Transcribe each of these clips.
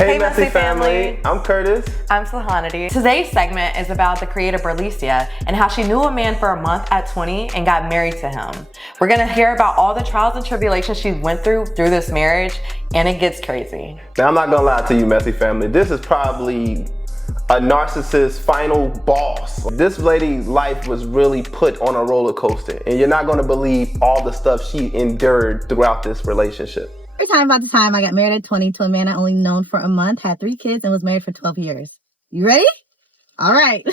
Hey Messy family, I'm Curtis. I'm Sahanity. Today's segment is about the creator Berlicia and how she knew a man for a month at 20 and got married to him. We're gonna hear about all the trials and tribulations she went through this marriage, and it gets crazy. Now I'm not gonna lie to you Messy family, this is probably a narcissist's final boss. This lady's life was really put on a roller coaster, and you're not gonna believe all the stuff she endured throughout this relationship. We're talking about the time I got married at 20 to a man I only known for a month, had 3 kids, and was married for 12 years. You ready? All right.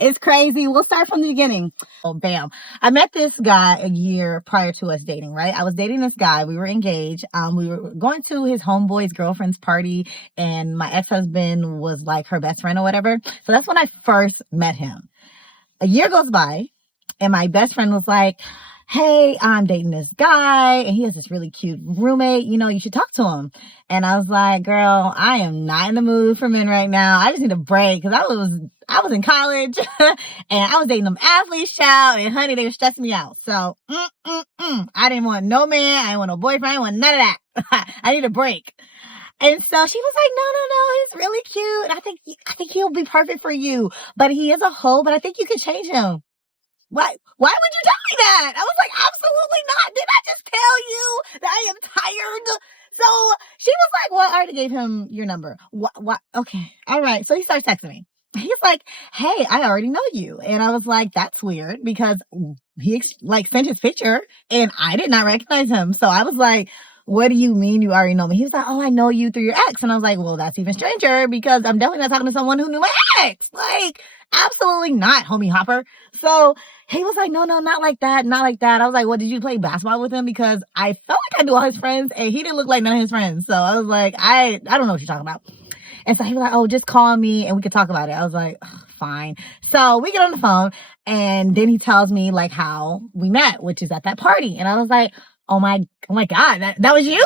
It's crazy. We'll start from the beginning. Oh, bam. I met this guy a year prior to us dating, right? I was dating this guy. We were engaged. We were going to his homeboy's girlfriend's party, and my ex-husband was like her best friend or whatever. So that's when I first met him. A year goes by, and my best friend was like, hey, I'm dating this guy and he has this really cute roommate. You know, you should talk to him. And I was like, girl, I am not in the mood for men right now. I just need a break because I was in college and I was dating them athletes, child. And honey, they were stressing me out. So, I didn't want no man. I didn't want no boyfriend. I didn't want none of that. I need a break. And so she was like, no, he's really cute. I think he'll be perfect for you. But he is a hoe, but I think you can change him. Why would you tell me that? I was like, absolutely not. Did I just tell you that I am tired? So she was like, well, I already gave him your number. What? Okay. All right. So he starts texting me. He's like, hey, I already know you. And I was like, that's weird because he sent his picture and I did not recognize him. So I was like, what do you mean you already know me? He was like, oh, I know you through your ex. And I was like, well, that's even stranger because I'm definitely not talking to someone who knew my ex. Like, absolutely not, homie hopper. So he was like, no, not like that, not like that. I was like, well, did you play basketball with him? Because I felt like I knew all his friends and he didn't look like none of his friends. So I was like, I don't know what you're talking about. And so he was like, oh, just call me and we could talk about it. I was like, oh, fine. So we get on the phone and then he tells me like how we met, which is at that party. And I was like, oh my God, that was you?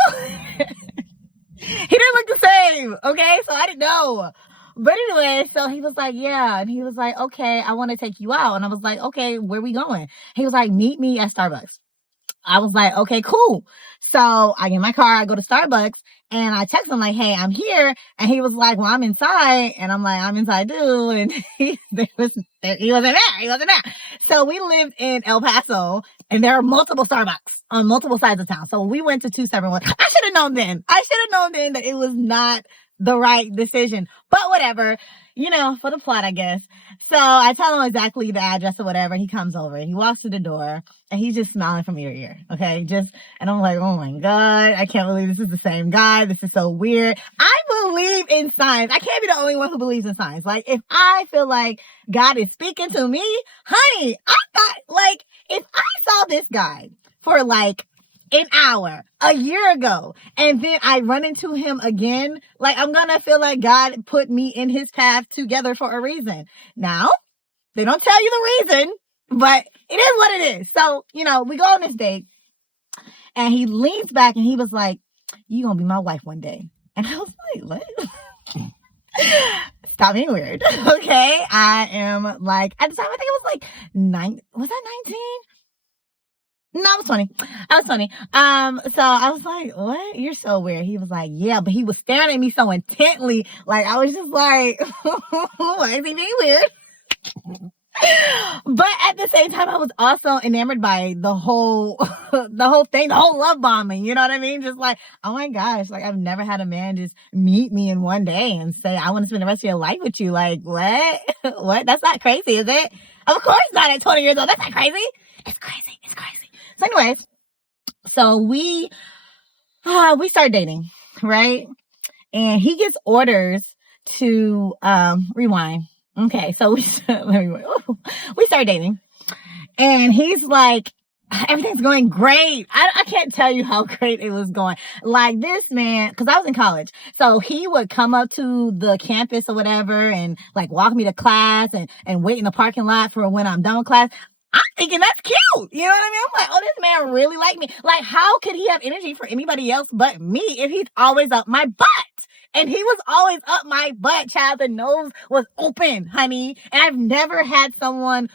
He didn't look the same. Okay. So I didn't know. But anyway, so he was like, yeah. And he was like, okay, I want to take you out. And I was like, okay, where we going? He was like, meet me at Starbucks. I was like, okay, cool. So I get in my car, I go to Starbucks and I text him like, hey, I'm here. And he was like, well, I'm inside. And I'm like, I'm inside too. And he wasn't there. So we lived in El Paso and there are multiple Starbucks on multiple sides of town. So we went to 2 separate ones. I should have known then that it was not the right decision, but whatever, for the plot, I guess. So I tell him exactly the address or whatever. He comes over and he walks through the door and he's just smiling from ear to ear. Okay. And I'm like, oh my God, I can't believe this is the same guy. This is so weird. I believe in signs. I can't be the only one who believes in signs. Like if I feel like God is speaking to me, honey, I thought like if I saw this guy for like an hour a year ago and then I run into him again, like I'm gonna feel like God put me in his path together for a reason. Now they don't tell you the reason, but it is what it is. So we go on this date and he leans back and he was like, you gonna be my wife one day. And I was like, what? Stop being weird. Okay, I am like, at the time I think it was like 9, was that 19? No, I was 20. So I was like, what? You're so weird. He was like, yeah, but he was staring at me so intently. Like, I was just like, why is he being weird? But at the same time, I was also enamored by the whole thing, the whole love bombing. You know what I mean? Just like, oh my gosh, like I've never had a man just meet me in one day and say, I want to spend the rest of your life with you. Like, what? What? That's not crazy, is it? Of course not at 20 years old. That's not crazy. It's crazy. So anyways, so we start dating, right? And he gets orders to rewind. Okay, so we start dating. And he's like, everything's going great. I can't tell you how great it was going. Like this man, because I was in college. So he would come up to the campus or whatever and like walk me to class and wait in the parking lot for when I'm done with class. I'm thinking that's cute. You know what I mean? I'm like, oh, this man really liked me. Like, how could he have energy for anybody else but me if he's always up my butt? And he was always up my butt, child. The nose was open, honey. And I've never had someone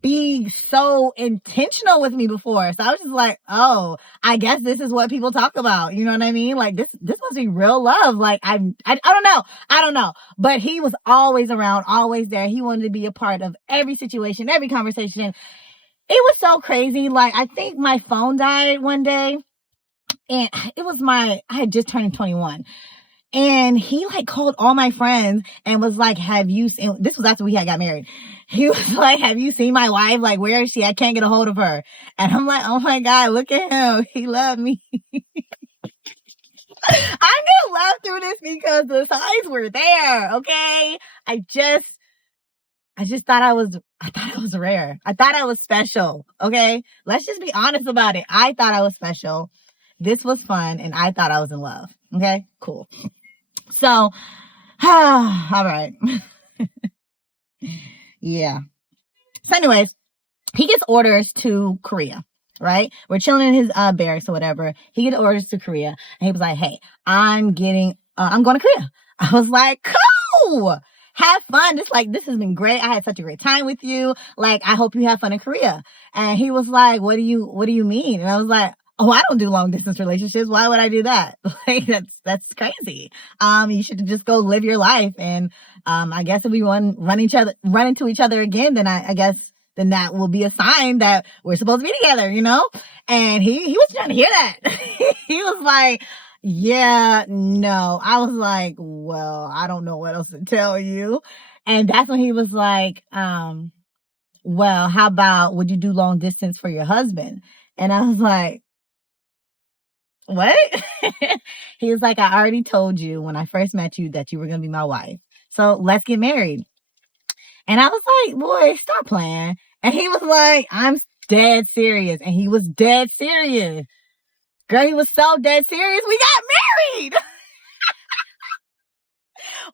be so intentional with me before. So I was just like, oh, I guess this is what people talk about. You know what I mean? Like this must be real love. Like I don't know. But he was always around, always there. He wanted to be a part of every situation, every conversation. It was so crazy. Like I think my phone died one day, and I had just turned 21. And he like called all my friends and was like, have you seen, this was after we had got married. He was like, have you seen my wife? Like, where is she? I can't get a hold of her. And I'm like, oh my God, look at him. He loved me. I could laugh through this because the signs were there. Okay. I thought I was rare. I thought I was special. Okay. Let's just be honest about it. I thought I was special. This was fun. And I thought I was in love. Okay, cool. So, all right. Yeah. So anyways, he gets orders to Korea, right? We're chilling in his barracks or whatever. He gets orders to Korea, and he was like, hey, I'm going to Korea. I was like, cool. Have fun. This has been great. I had such a great time with you. Like, I hope you have fun in Korea. And he was like, what do you mean? And I was like, oh, I don't do long distance relationships. Why would I do that? Like, that's crazy. You should just go live your life. And, I guess if we run into each other again, then I guess then that will be a sign that we're supposed to be together, you know? And he was trying to hear that. He was like, yeah, no. I was like, well, I don't know what else to tell you. And that's when he was like, well, how about, would you do long distance for your husband? And I was like, what? He was like, I already told you when I first met you that you were going to be my wife. So let's get married. And I was like, boy, stop playing. And he was like, I'm dead serious. And he was dead serious. Girl, he was so dead serious. We got married.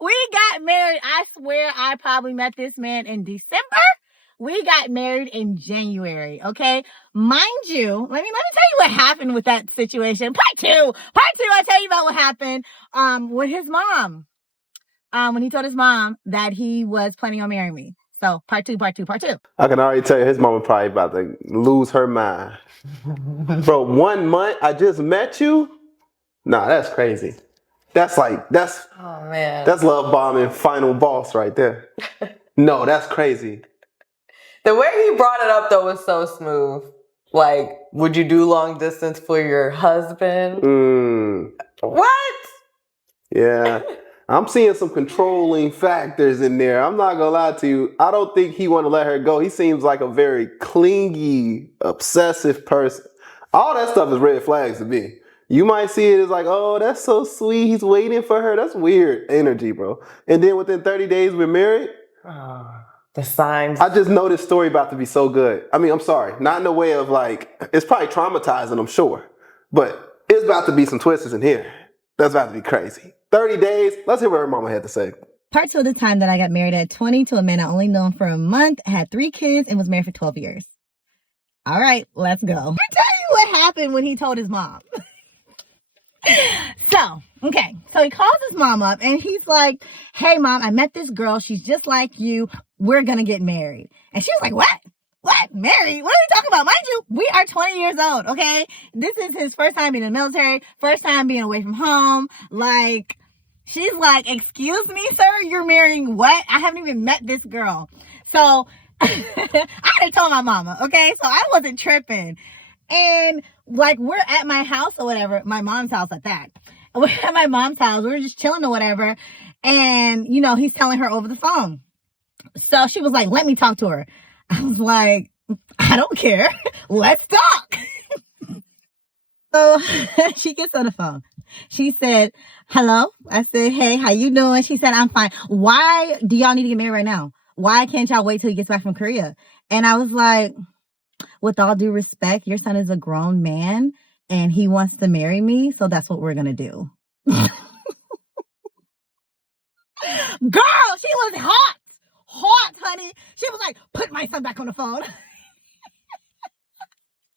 We got married. I swear I probably met this man in December. We got married in January, okay? Mind you, let me tell you what happened with that situation. Part two, I'll tell you about what happened with his mom. When he told his mom that he was planning on marrying me. So part two. I can already tell you his mama probably about to lose her mind. Bro, 1 month, I just met you? Nah, that's crazy. Oh man. That's love bombing final boss right there. No, that's crazy. The way he brought it up though was so smooth. Like, would you do long distance for your husband? What? Yeah. I'm seeing some controlling factors in there. I'm not gonna lie to you. I don't think he want to let her go. He seems like a very clingy, obsessive person. All that stuff is red flags to me. You might see it as like, oh, that's so sweet. He's waiting for her. That's weird energy, bro. And then within 30 days, we're married. The signs. I just know this story about to be so good. I mean, I'm sorry. Not in the way of like, it's probably traumatizing, I'm sure. But it's about to be some twists in here. That's about to be crazy. 30 days. Let's hear what her mama had to say. Part 2 of the time that I got married at 20 to a man I only known for a month, had 3 kids, and was married for 12 years. All right, let's go. Let me tell you what happened when he told his mom. So he calls his mom up and he's like, hey mom, I met this girl. She's just like you. We're going to get married. And she's like, what? What? Married? What are you talking about? Mind you, we are 20 years old, okay? This is his first time being in the military, first time being away from home. Like, she's like, excuse me, sir, you're marrying what? I haven't even met this girl. So I had told my mama, okay? So I wasn't tripping. And like, we're at my house or whatever, my mom's house at that. We're at my mom's house. We were just chilling or whatever. And, you know, he's telling her over the phone. So she was like, let me talk to her. I was like, I don't care. Let's talk. So she gets on the phone. She said, hello. I said, hey, how you doing? She said, I'm fine. Why do y'all need to get married right now? Why can't y'all wait till he gets back from Korea? And I was like, with all due respect, your son is a grown man and he wants to marry me. So that's what we're going to do. Girl, she was hot, honey. She was like, put my son back on the phone.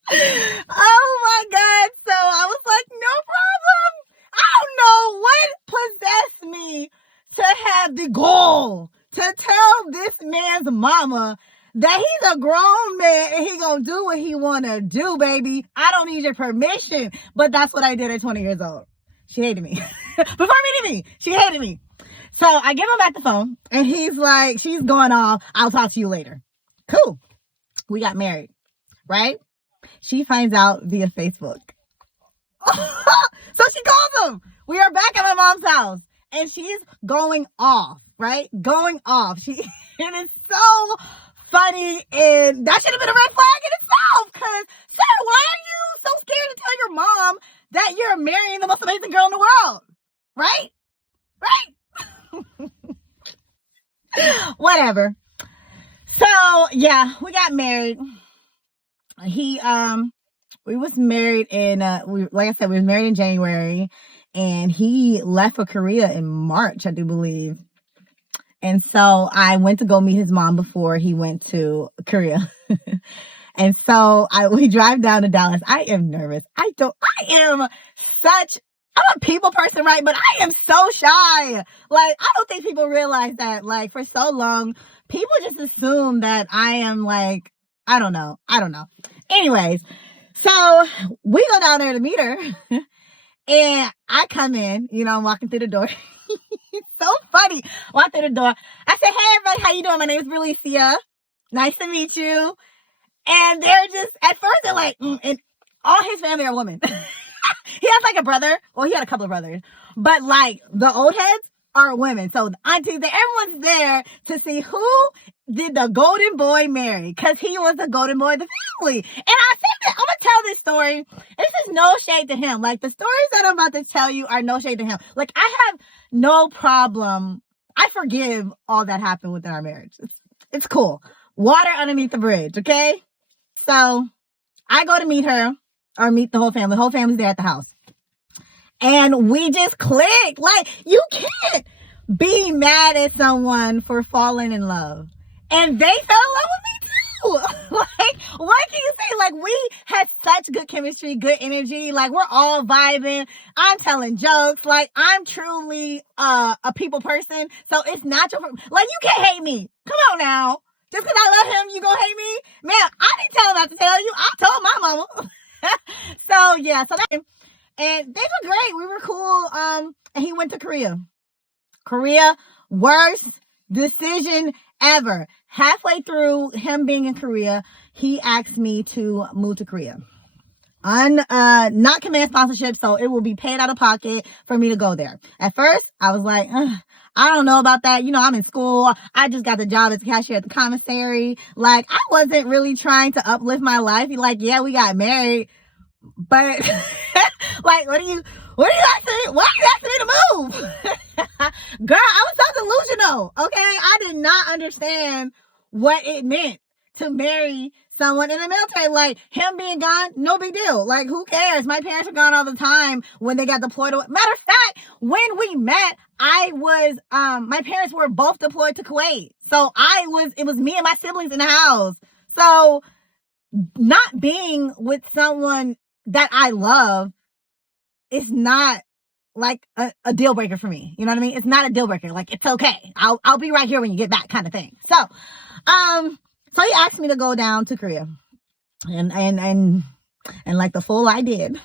Oh my God. So I was like, no problem. I don't know what possessed me to have the goal to tell this man's mama that he's a grown man and he gonna do what he wanna do, baby. I don't need your permission. But that's what I did at 20 years old. She hated me. Before meeting me, she hated me. So I give him back the phone and he's like, she's going off. I'll talk to you later. Cool. We got married, right? She finds out via Facebook. So she calls him. We are back at my mom's house and she's going off, right? Going off. It is so funny, and that should have been a red flag in itself. Cause, sir, why are you so scared to tell your mom that you're marrying the most amazing girl in the world? Right? Whatever. So yeah, we got married. We was married in like I said, we was married in January, and he left for Korea in March, I do believe. And so I went to go meet his mom before he went to Korea. And so we drive down to Dallas. I am nervous. I'm a people person, right? But I am so shy. Like, I don't think people realize that, like, for so long, people just assume that I am like, I don't know. Anyways, so we go down there to meet her. And I come in, I'm walking through the door. It's so funny. Walk through the door. I said, hey, everybody, how you doing? My name is Felicia. Nice to meet you. And they're just, at first, they're like, and all his family are women. He has like a brother. Well, he had a couple of brothers. But like the old heads are women. So the aunties, everyone's there to see who did the golden boy marry. Because he was the golden boy of the family. And I think that I'm going to tell this story. This is no shade to him. Like, the stories that I'm about to tell you are no shade to him. Like, I have no problem. I forgive all that happened within our marriage. It's cool. Water underneath the bridge, okay? So I go to meet her, or meet the whole family. The whole family's there at the house. And we just clicked. Like, you can't be mad at someone for falling in love. And they fell in love with me too. Like, what can you say? Like, we had such good chemistry, good energy. Like, we're all vibing. I'm telling jokes. Like, I'm truly a people person. So it's natural. Like, you can't hate me. Come on now. Just because I love him, you gonna hate me? Man, I didn't tell him not to tell you. I told my mama. So yeah, and they were great. We were cool. And he went to Korea. Korea, worst decision ever. Halfway through him being in Korea, he asked me to move to Korea. Not command sponsorship, so it will be paid out of pocket for me to go there. At first, I was like, I don't know about that. I'm in school. I just got the job as a cashier at the commissary. Like, I wasn't really trying to uplift my life. Like, yeah, we got married, but like, what are you asking me? Why are you asking me to move? Girl, I was so delusional. Okay. I did not understand what it meant to marry someone in the military. Like, him being gone, no big deal. Like, who cares? My parents were gone all the time when they got deployed. Matter of fact, when we met, my parents were both deployed to Kuwait. So it was me and my siblings in the house. So not being with someone that I love is not like a deal breaker for me. You know what I mean? It's not a deal breaker. Like, it's okay. I'll be right here when you get back, kind of thing. So, so he asked me to go down to Korea, and like the fool I did.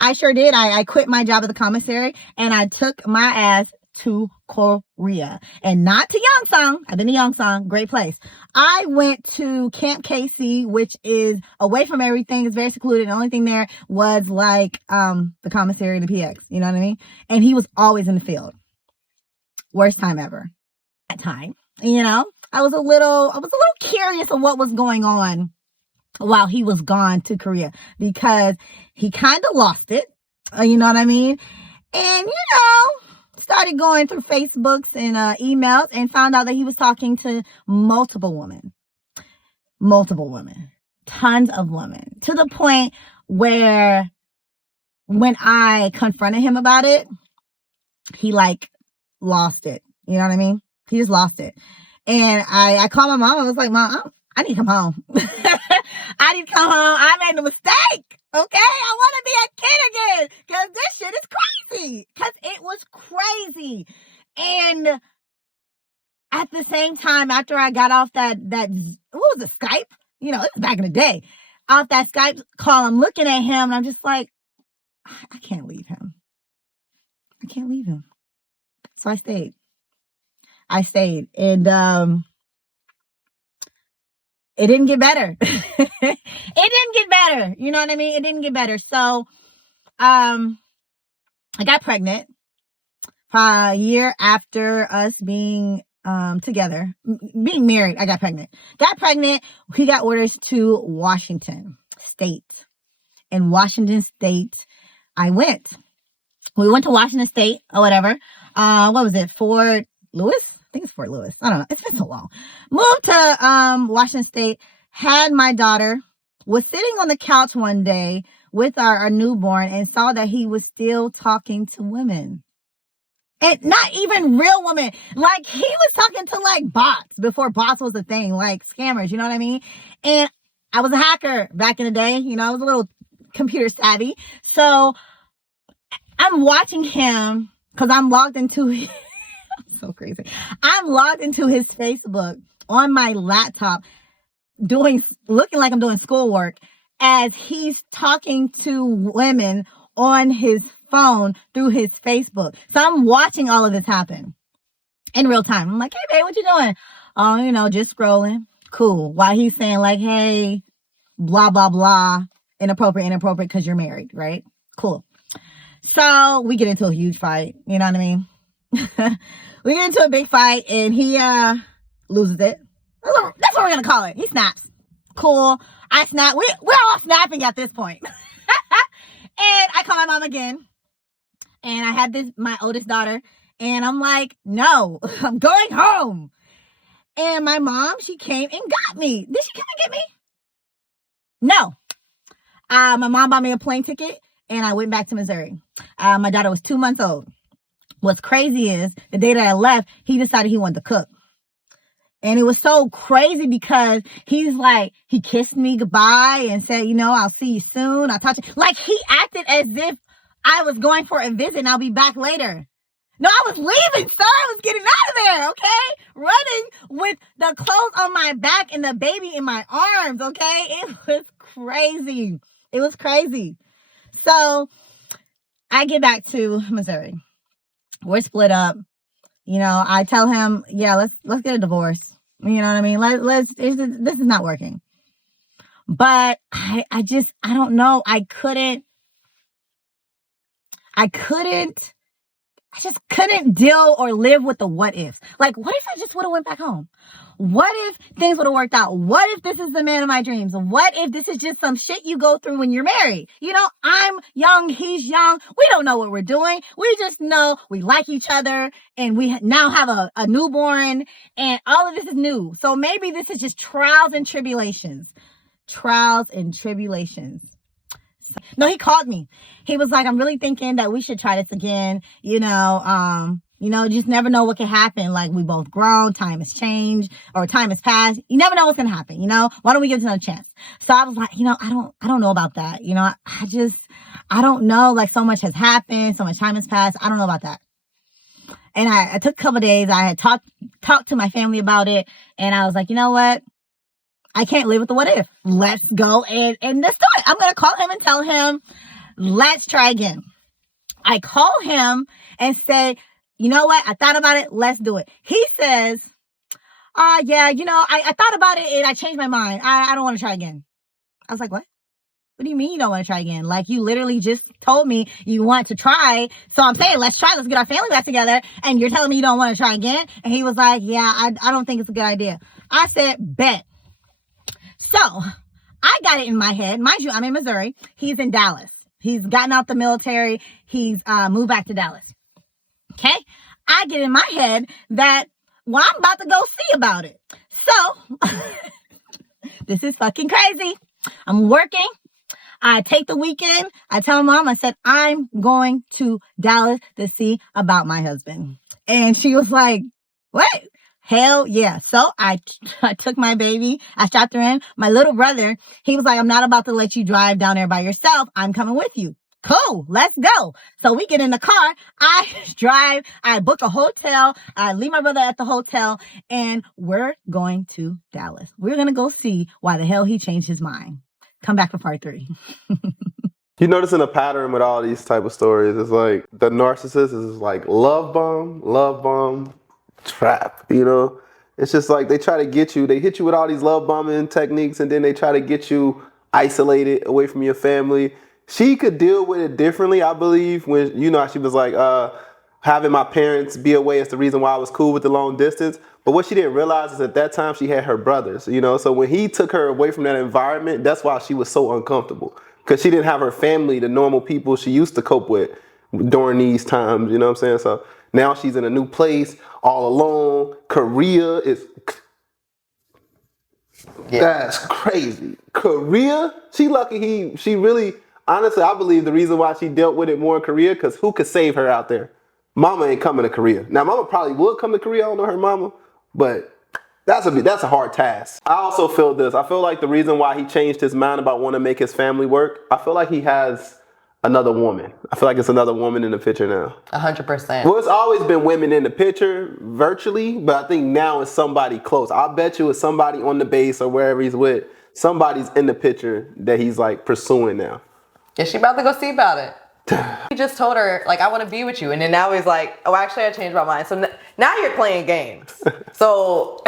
I sure did. I quit my job at the commissary and I took my ass to Korea, and not to Yongsan. I've been to Yongsan, great place. I went to Camp KC, which is away from everything. It's very secluded. The only thing there was like the commissary and the PX. You know what I mean? And he was always in the field. Worst time ever. That time, I was a little curious of what was going on while he was gone to Korea, because he kind of lost it. You know what I mean? And started going through Facebooks and emails and found out that he was talking to multiple women, tons of women, to the point where when I confronted him about it, he like lost it. You know what I mean? He just lost it. And I called my mom. I was like, Mom, I need to come home. I need to come home. I made a mistake. Okay? I want to be a kid again. Because this shit is crazy. Because it was crazy. And At the same time, after I got off that what was it, Skype? You know, it was back in the day. Off that Skype call, I'm looking at him and I'm just like, I can't leave him. I can't leave him. So I stayed. And it didn't get better. It didn't get better. You know what I mean? It didn't get better. So I got pregnant a year after us being together, being married. I got pregnant. He got orders to Washington State. In Washington State, I went. We went to Washington State or whatever. What was it? Fort Lewis? I think it's Fort Lewis. I don't know. It's been so long. Moved to Washington State. Had my daughter. Was sitting on the couch one day with our newborn and saw that he was still talking to women. And not even real women. Like, he was talking to, like, bots before bots was a thing. Like, scammers, you know what I mean? And I was a hacker back in the day. You know, I was a little computer savvy. So I'm watching him because I'm logged into so crazy. I'm logged into his Facebook on my laptop, looking like I'm doing schoolwork as he's talking to women on his phone through his Facebook. So I'm watching all of this happen in real time. I'm like, hey, babe, what you doing? Oh, you know, just scrolling. Cool. While he's saying like, hey, blah, blah, blah, inappropriate, because you're married, right? Cool. So we get into a huge fight. You know what I mean? We get into a big fight and he loses it. That's what we're going to call it. He snaps. Cool. I snap. We're all snapping at this point. And I call my mom again. And I had my oldest daughter. And I'm like, no, I'm going home. And my mom, she came and got me. Did she come and get me? No. My mom bought me a plane ticket. And I went back to Missouri. My daughter was 2 months old. What's crazy is the day that I left, he decided he wanted to cook. And it was so crazy because he's like, he kissed me goodbye and said, you know, I'll see you soon. I'll talk to you. Like, he acted as if I was going for a visit and I'll be back later. No, I was leaving, sir. I was getting out of there, okay? Running with the clothes on my back and the baby in my arms, okay? It was crazy. It was crazy. So I get back to Missouri. We're split up. You know, I tell him, yeah, let's get a divorce. You know what I mean? This is not working. But I don't know. I just couldn't deal or live with the what ifs. Like, what if I just would have went back home? What if things would have worked out? What if this is the man of my dreams? What if this is just some shit you go through when you're married? You know, I'm young, he's young. We don't know what we're doing. We just know we like each other and we now have a newborn and all of this is new. So maybe this is just trials and tribulations. Trials and tribulations. No, he called me. He was like, I'm really thinking that we should try this again. You know, just never know what can happen. Like, we both grown, time has changed, or time has passed. You never know what's going to happen, you know? Why don't we give it another chance? So I was like, you know, I don't know about that. You know, I don't know. Like, so much has happened. So much time has passed. I don't know about that. And I took a couple of days. I had talked to my family about it. And I was like, you know what? I can't live with the what if. Let's go and let's do it. I'm going to call him and tell him, let's try again. I call him and say, you know what? I thought about it. Let's do it. He says, yeah, you know, I thought about it and I changed my mind. I don't want to try again. I was like, what? What do you mean you don't want to try again? Like, you literally just told me you want to try. So I'm saying, let's try. Let's get our family back together. And you're telling me you don't want to try again? And he was like, yeah, I don't think it's a good idea. I said, bet. So I got it in my head. Mind you, I'm in Missouri. He's in Dallas. He's gotten out the military. He's moved back to Dallas. Okay. I get in my head that, well, I'm about to go see about it. So this is fucking crazy. I'm working. I take the weekend. I tell mom, I said, I'm going to Dallas to see about my husband. And she was like, what? Hell yeah. So I took my baby. I strapped her in. My little brother, he was like, I'm not about to let you drive down there by yourself. I'm coming with you. Cool, let's go. So we get in the car. I drive. I book a hotel. I leave my brother at the hotel, and we're going to Dallas. We're going to go see why the hell he changed his mind. Come back for part 3. You noticing a pattern with all these type of stories. It's like the narcissist is like love bomb, trap, you know? It's just like they try to get you, they hit you with all these love bombing techniques and then they try to get you isolated away from your family. She could deal with it differently, I believe, when, you know, she was like, having my parents be away is the reason why I was cool with the long distance. But what she didn't realize is at that time she had her brothers, you know? So when he took her away from that environment, that's why she was so uncomfortable. Because she didn't have her family, the normal people she used to cope with during these times, you know what I'm saying? So now she's in a new place, all alone. Korea is, that's crazy. Korea, she lucky she really, honestly, I believe the reason why she dealt with it more in Korea, because who could save her out there? Mama ain't coming to Korea. Now, mama probably would come to Korea, I don't know her mama, but that's a hard task. I also feel this. I feel like the reason why he changed his mind about wanting to make his family work, I feel like he has another woman. I feel like it's another woman in the picture now. 100%. Well, it's always been women in the picture virtually, but I think now it's somebody close. I bet you it's somebody on the base or wherever he's with. Somebody's in the picture that he's like pursuing now. Yeah, she about to go see about it. He just told her, like, I want to be with you. And then now he's like, oh, actually, I changed my mind. So now you're playing games. So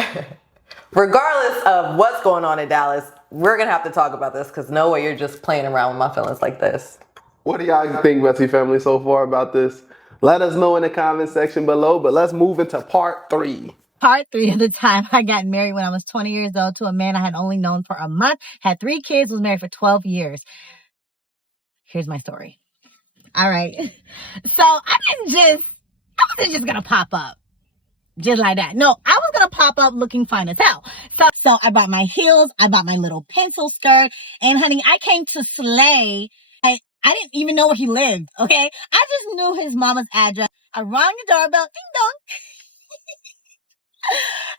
regardless of what's going on in Dallas, we're going to have to talk about this because no way you're just playing around with my feelings like this. What do y'all think, Messy family, so far about this? Let us know in the comment section below, but let's move into part 3. Part 3 of the time I got married when I was 20 years old to a man I had only known for a month, had 3 kids, was married for 12 years. Here's my story. All right. So I wasn't just gonna pop up just like that. No, I was gonna pop up looking fine as hell. So I bought my heels, I bought my little pencil skirt, and honey, I came to slay. I didn't even know where he lived, okay? I just knew his mama's address. I rang the doorbell, ding dong.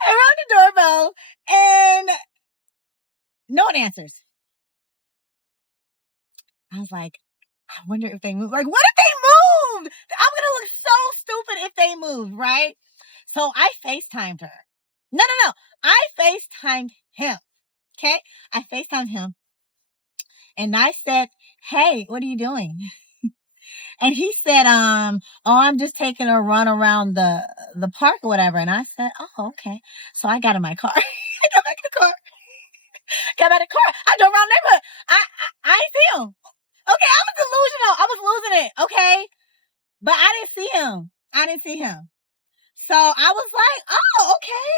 I rang the doorbell, and no one answers. I was like, I wonder if they moved. Like, what if they moved? I'm gonna look so stupid if they moved, right? So I FaceTimed her. No. I FaceTimed him. Okay? I FaceTimed him. And I said, hey, what are you doing? And he said, oh, I'm just taking a run around the park or whatever. And I said, oh, okay. So I got in my car. I got back in the car. I drove around the neighborhood. I ain't see him. Okay, I was delusional. I was losing it. Okay. But I didn't see him. So I was like, oh, okay.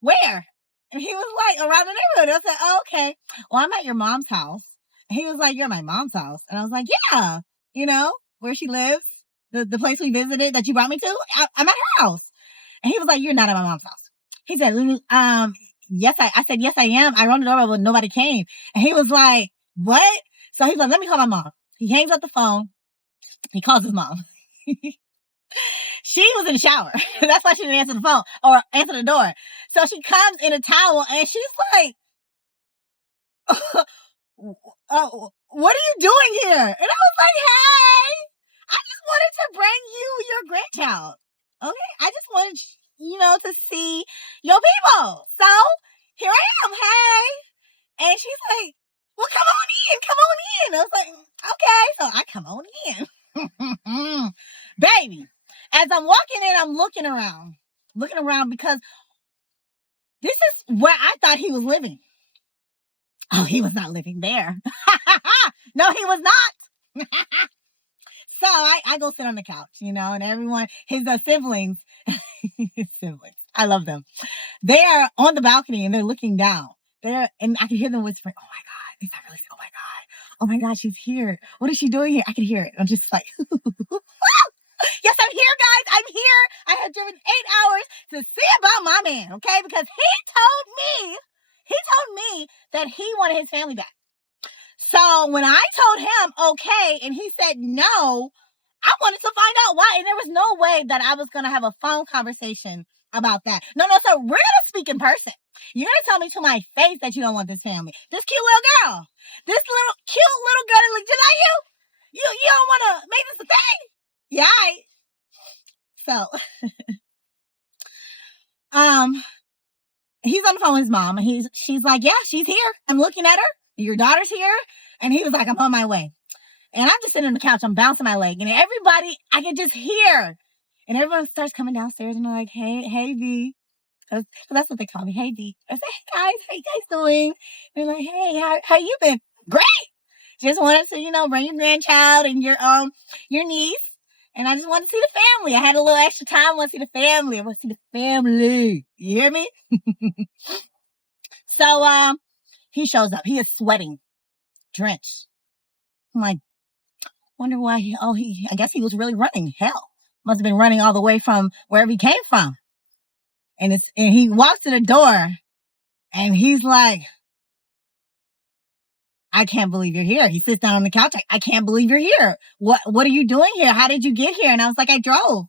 Where? And he was like, around the neighborhood. I said, oh, okay. Well, I'm at your mom's house. And he was like, you're at my mom's house. And I was like, yeah, you know, where she lives, the place we visited that you brought me to, I'm at her house. And he was like, you're not at my mom's house. He said, yes, I said, yes, I am. I rang the doorbell, but nobody came. And he was like, what? So he's like, let me call my mom. He hangs up the phone. He calls his mom. She was in the shower. That's why she didn't answer the phone or answer the door. So she comes in a towel and she's like, what are you doing here? And I was like, hey, I just wanted to bring you your grandchild. Okay? I just wanted, to see your people. So here I am. Hey. And she's like, well, come on in. I was like, okay. So I come on in. Baby. As I'm walking in, I'm looking around because this is where I thought he was living. Oh, he was not living there. No, he was not. So I go sit on the couch, and everyone, his siblings, I love them. They are on the balcony and they're looking down. And I can hear them whispering, oh my God, is that really, oh my God. Oh my God, she's here. What is she doing here? I can hear it. I'm just like, yes, I'm here, guys. I'm here. I have driven 8 hours to see about my man, okay? Because he told me that he wanted his family back. So when I told him, okay, and he said no, I wanted to find out why. And there was no way that I was going to have a phone conversation about that. No, sir. We're going to speak in person. You're going to tell me to my face that you don't want this family. This cute little girl. This cute little girl that looks just like you. You don't want to make this a thing? Yeah. So, he's on the phone with his mom, and she's like, yeah, she's here. I'm looking at her. Your daughter's here. And he was like, I'm on my way. And I'm just sitting on the couch. I'm bouncing my leg. And everybody, I can just hear. And everyone starts coming downstairs and they're like, hey, V. So that's what they call me. Hey, V. I say, hey, guys, how you guys doing? They're like, hey, how you been? Great. Just wanted to, bring your grandchild and your niece. And I just wanted to see the family. I had a little extra time. I want to see the family. I want to see the family. You hear me? So, he shows up. He is sweating, drenched. I'm like, wonder why I guess he was really running. Hell, must have been running all the way from wherever he came from. And he walks to the door and he's like, I can't believe you're here. He sits down on the couch. I can't believe you're here. What are you doing here? How did you get here? And I was like, I drove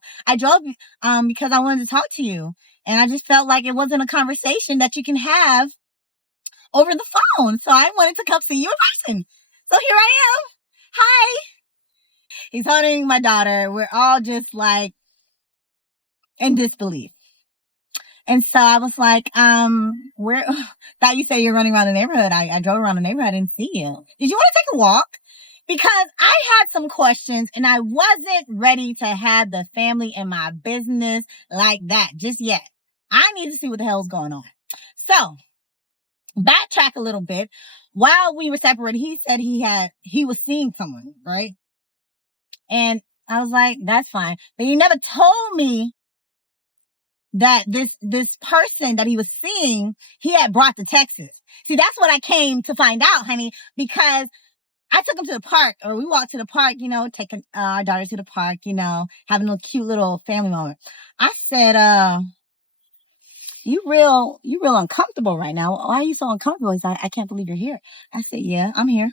because I wanted to talk to you. And I just felt like it wasn't a conversation that you can have over the phone. So I wanted to come see you in person. So here I am. Hi. He's holding my daughter. We're all just like in disbelief. And so I was like, where thought you say you're running around the neighborhood. I drove around the neighborhood. I didn't see you. Did you want to take a walk? Because I had some questions and I wasn't ready to have the family in my business like that just yet. I need to see what the hell's going on. So backtrack a little bit. While we were separated, he said he was seeing someone, right? And I was like, that's fine. But he never told me that this person that he was seeing, he had brought to Texas. See, that's what I came to find out, honey, because I took him to the park, or we walked to the park, taking our daughters to the park, having a cute little family moment. I said, you real uncomfortable right now. Why are you so uncomfortable? He's like, I can't believe you're here. I said, yeah, I'm here.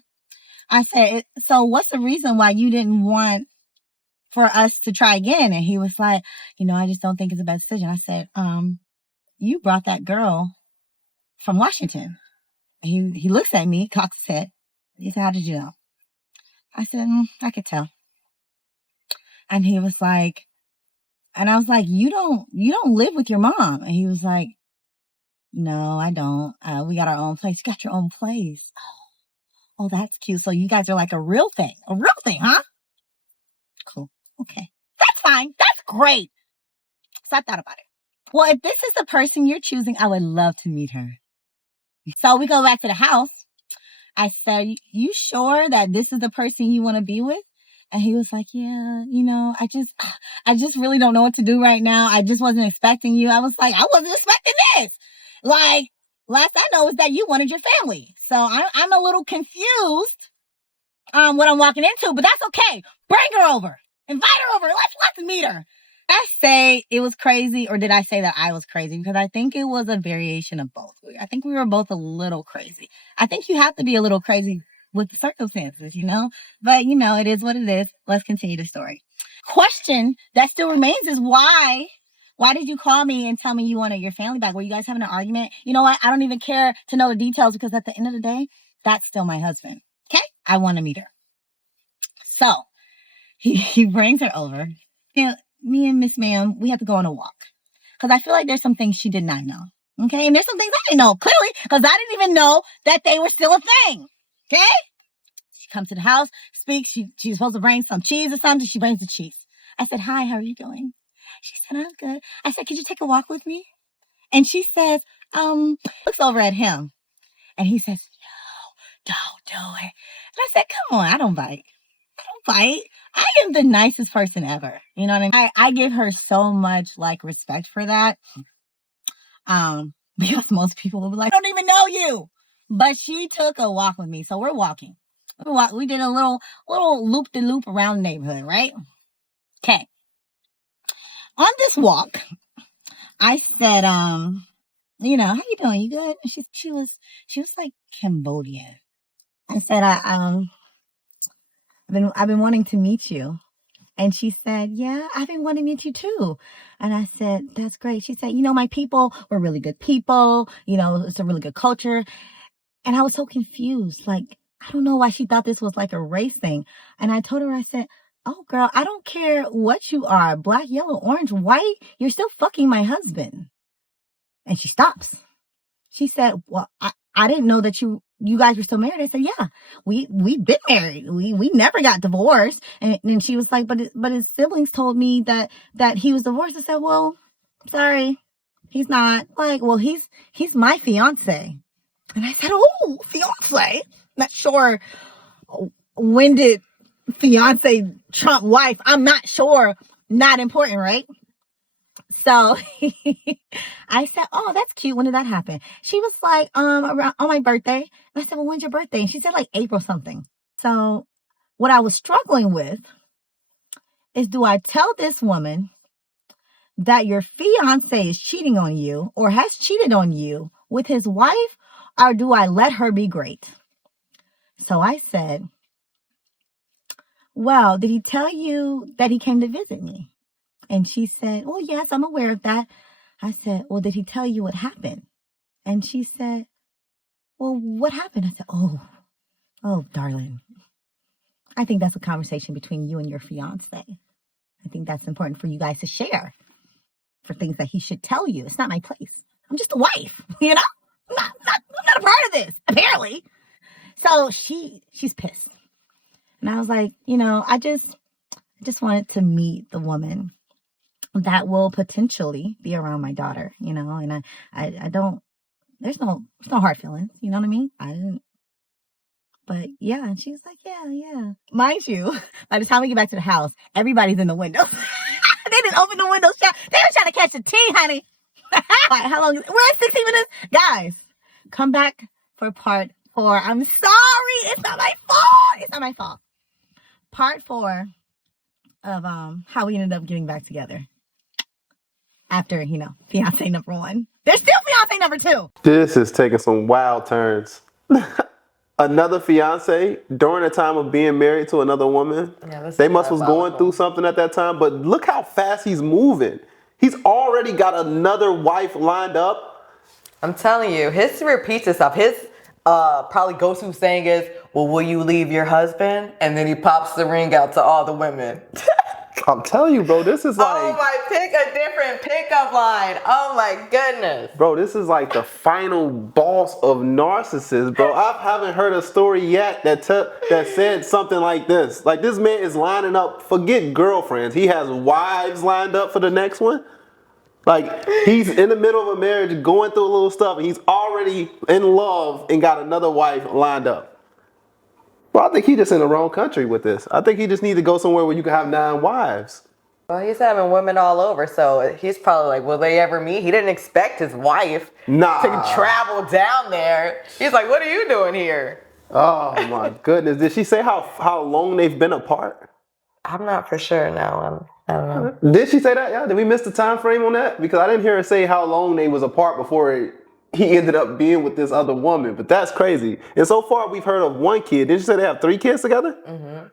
I said, so what's the reason why you didn't want for us to try again? And he was like, I just don't think it's a bad decision. I said, you brought that girl from Washington. He looks at me, cocks his head. He said, how did you know? I said, I could tell. And he was like, and I was like, you don't live with your mom. And he was like, no, I don't. We got our own place. You got your own place. Oh, that's cute. So you guys are like a real thing, huh? Cool. Okay. That's fine. That's great. So I thought about it. Well, if this is the person you're choosing, I would love to meet her. So we go back to the house. I said, you sure that this is the person you want to be with? And he was like, yeah, I just really don't know what to do right now. I just wasn't expecting you. I was like, I wasn't expecting this. Like, last I know is that you wanted your family. So I'm a little confused what I'm walking into, but that's okay. Bring her over. Invite her over. Let's meet her. Did I say it was crazy, or did I say that I was crazy? Because I think it was a variation of both. I think we were both a little crazy. I think you have to be a little crazy with the circumstances, But, it is what it is. Let's continue the story. Question that still remains is why did you call me and tell me you wanted your family back? Were you guys having an argument? You know what? I don't even care to know the details, because at the end of the day, that's still my husband. Okay? I want to meet her. So he brings her over. Me and Miss Ma'am, we have to go on a walk, because I feel like there's some things she did not know. Okay? And there's some things I know, clearly, because I didn't even know that they were still a thing. Okay? She comes to the house, speaks. She's supposed to bring some cheese or something. She brings the cheese. I said, hi, how are you doing? She said, I'm good. I said, could you take a walk with me? And she says, looks over at him. And he says, no, don't do it. And I said, come on, I don't bite. I am the nicest person ever. You know what I mean? I give her so much respect for that. Because most people will be like, I don't even know you. But she took a walk with me. So we're walking. We did a little loop-de-loop around the neighborhood, right? Okay. On this walk, I said, how you doing? You good? And she was like Cambodian. I said, I've been wanting to meet you. And she said, yeah, I've been wanting to meet you too. And I said, that's great. She said, my people were really good people. It's a really good culture. And I was so confused. Like, I don't know why she thought this was like a race thing. And I told her, I said, oh, girl, I don't care what you are, black, yellow, orange, white, you're still fucking my husband. And she stops. She said, well, I didn't know that you guys were still married. I said, yeah, we've been married. We never got divorced. And she was like, but his siblings told me that he was divorced. I said, well, sorry, he's not. Like, well, he's my fiance. And I said, oh, fiance. Not sure when did fiance trump wife. I'm not sure. Not important, right? So I said, oh, that's cute. When did that happen? She was like, around on my birthday. And I said, well, when's your birthday? And she said like April something. So what I was struggling with is, do I tell this woman that your fiance is cheating on you or has cheated on you with his wife, or do I let her be great? So I said, well, did he tell you that he came to visit me? And she said, well, yes, I'm aware of that. I said, well, did he tell you what happened? And she said, well, what happened? I said, oh, darling, I think that's a conversation between you and your fiance. I think that's important for you guys to share, for things that he should tell you. It's not my place. I'm just a wife, you know? I'm not a part of this, apparently. So she's pissed. And I was like, I just wanted to meet the woman that will potentially be around my daughter, and I don't, there's no hard feelings, you know what I mean? I didn't, but yeah, and she was like, yeah. Mind you, by the time we get back to the house, everybody's in the window. They didn't open the window shut. They were trying to catch the tea, honey. How long we're at 16 minutes? Guys, come back for part 4. I'm sorry. It's not my fault. Part 4 of how we ended up getting back together. After, fiance number 1. There's still fiance number 2. This is taking some wild turns. Another fiance during the time of being married to another woman. Yeah, they must was going through something at that time, but look how fast he's moving. He's already got another wife lined up. I'm telling you, history repeats itself. His probably go-to saying is, well, will you leave your husband? And then he pops the ring out to all the women. I'm telling you, bro, this is like... Oh my, pick a different pickup line. Oh my goodness. Bro, this is like the final boss of narcissists, bro. I haven't heard a story yet that said something like this. Like, this man is lining up, forget girlfriends. He has wives lined up for the next one. Like, he's in the middle of a marriage, going through a little stuff, and he's already in love and got another wife lined up. Well, I think he just in the wrong country with this. I think he just need to go somewhere where you can have 9 wives. Well, he's having women all over, so he's probably like, will they ever meet? He didn't expect his wife to travel down there. He's like, what are you doing here? Oh my goodness. Did she say how long they've been apart? I'm not for sure now. I don't know. Did she say that? Yeah. Did we miss the time frame on that? Because I didn't hear her say how long they was apart before he ended up being with this other woman. But that's crazy. And so far we've heard of 1 kid. Did you say they have 3 kids together? Mm-hmm.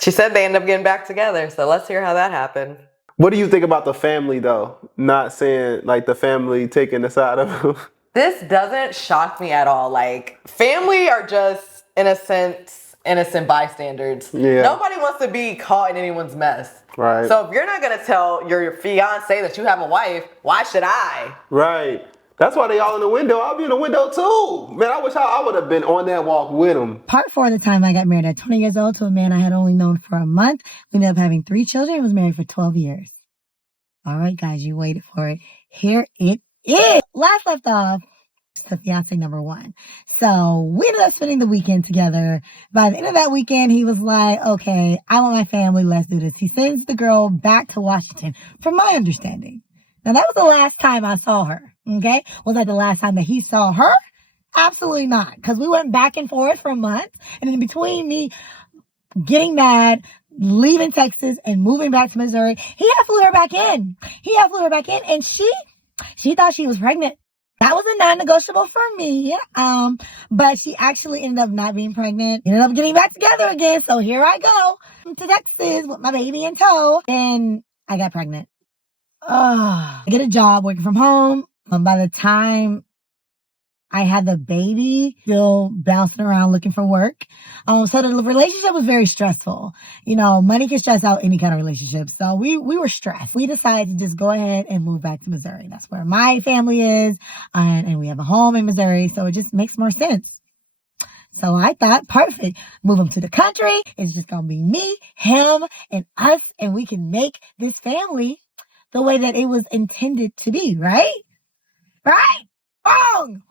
She said they ended up getting back together. So let's hear how that happened. What do you think about the family though? Not saying like the family taking the side of him. This doesn't shock me at all. Like, family are just, in a sense, innocent bystanders. Yeah. Nobody wants to be caught in anyone's mess. Right. So if you're not gonna tell your fiance that you have a wife, why should I? Right. That's why they all in the window. I'll be in the window too. Man, I wish I would have been on that walk with him. Part 4 of the time I got married at 20 years old to a man I had only known for a month. We ended up having 3 children. I was married for 12 years. All right, guys, you waited for it. Here it is. Last left off. To fiance number 1. So we ended up spending the weekend together. By the end of that weekend, he was like, okay, I want my family. Let's do this. He sends the girl back to Washington, from my understanding. Now, that was the last time I saw her. Okay. Was that the last time that he saw her? Absolutely not. Because we went back and forth for a month. And in between me getting mad, leaving Texas and moving back to Missouri, he had flew her back in. And she thought she was pregnant. That was a non-negotiable for me. But she actually ended up not being pregnant. Ended up getting back together again. So here I go to Texas with my baby in tow. And I got pregnant. I get a job working from home. By the time I had the baby still bouncing around looking for work. So the relationship was very stressful. You know, money can stress out any kind of relationship. So we were stressed. We decided to just go ahead and move back to Missouri. That's where my family is. And we have a home in Missouri. So it just makes more sense. So I thought, perfect. Move him to the country. It's just going to be me, him, and us. And we can make this family the way that it was intended to be, right? Right?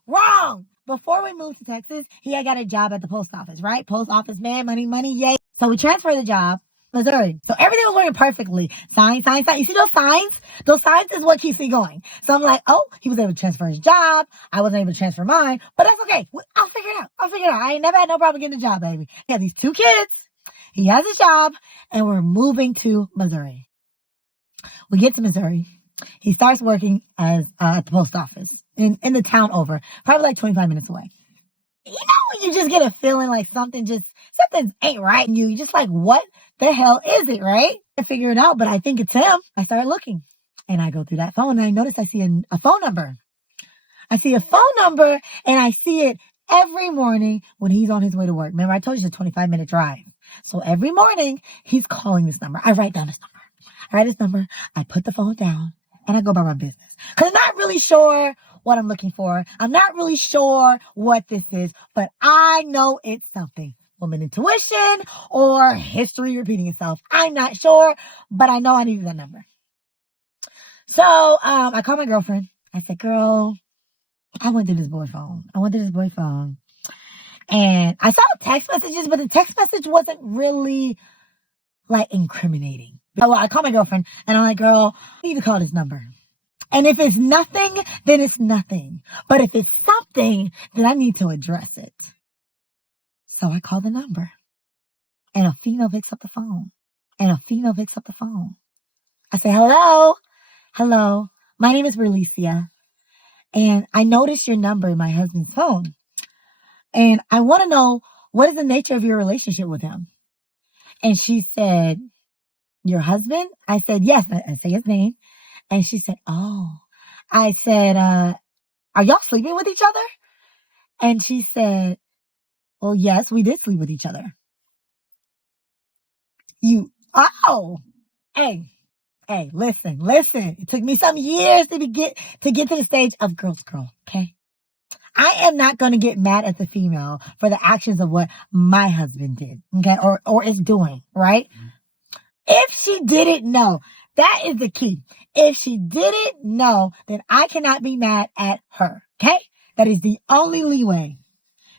Wrong. Before we moved to Texas, he had got a job at the post office, right? Post office man, money, yay. So we transferred the job, Missouri. So everything was working perfectly. Sign. You see those signs? Those signs is what keeps me going. So I'm like, oh, he was able to transfer his job. I wasn't able to transfer mine, but that's okay. I'll figure it out. I ain't never had no problem getting a job, baby. He has these 2 kids. He has his job, and we're moving to Missouri. We get to Missouri. He starts working as at the post office in the town over, probably like 25 minutes away. You know when you just get a feeling like something ain't right in you. You're just like, what the hell is it, right? I figure it out, but I think it's him. I start looking, and I go through that phone, and I notice I see a phone number. I see a phone number, and I see it every morning when he's on his way to work. Remember, I told you it's a 25-minute drive. So every morning, he's calling this number. I write down this number. I put the phone down, and I go about my business. Because I'm not really sure what I'm looking for. I'm not really sure what this is, but I know it's something. Woman intuition or history repeating itself. I'm not sure, but I know I needed that number. So I called my girlfriend. I said, girl, I went through this boy phone. And I saw text messages, but the text message wasn't really like incriminating. So I called my girlfriend, and I'm like, girl, I need to call this number. And if it's nothing, then it's nothing. But if it's something, then I need to address it. So I call the number, and a female picks up the phone. I say, hello. My name is Berlicia, and I noticed your number in my husband's phone. And I want to know, what is the nature of your relationship with him? And she said, your husband? I said, yes. I say his name. And she said, oh. I said, are y'all sleeping with each other? And she said, well, yes, we did sleep with each other. Hey, listen. It took me some years to get to the stage of girl, okay? I am not going to get mad at the female for the actions of what my husband did, okay? Or is doing, right? If she didn't know, that is the key. If she didn't know, then I cannot be mad at her, okay? That is the only leeway.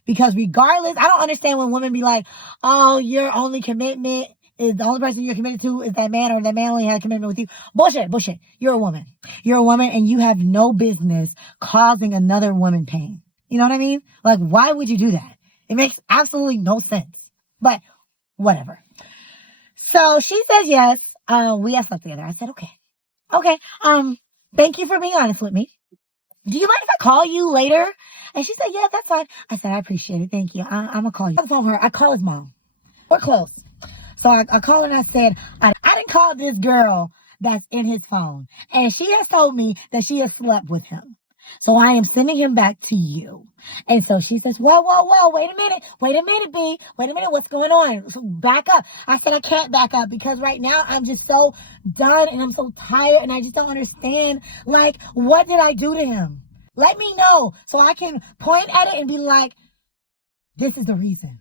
Because regardless, I don't understand when women be like, oh, your only commitment is the only person you're committed to is that man, or that man only had a commitment with you. Bullshit. You're a woman, and you have no business causing another woman pain. You know what I mean? Like, why would you do that? It makes absolutely no sense. But whatever. So she says yes. We have slept together. I said, okay. Thank you for being honest with me. Do you mind if I call you later? And she said, yeah, that's fine. I said, I appreciate it. Thank you. I'm going to call you. I phone her. I call his mom. We're close. So I called her, and I said, I didn't call this girl that's in his phone. And she has told me that she has slept with him. So I am sending him back to you. And so she says, whoa, wait a minute, B. Wait a minute, what's going on? So back up. I said, I can't back up because right now I'm just so done and I'm so tired and I just don't understand. Like, what did I do to him? Let me know so I can point at it and be like, this is the reason.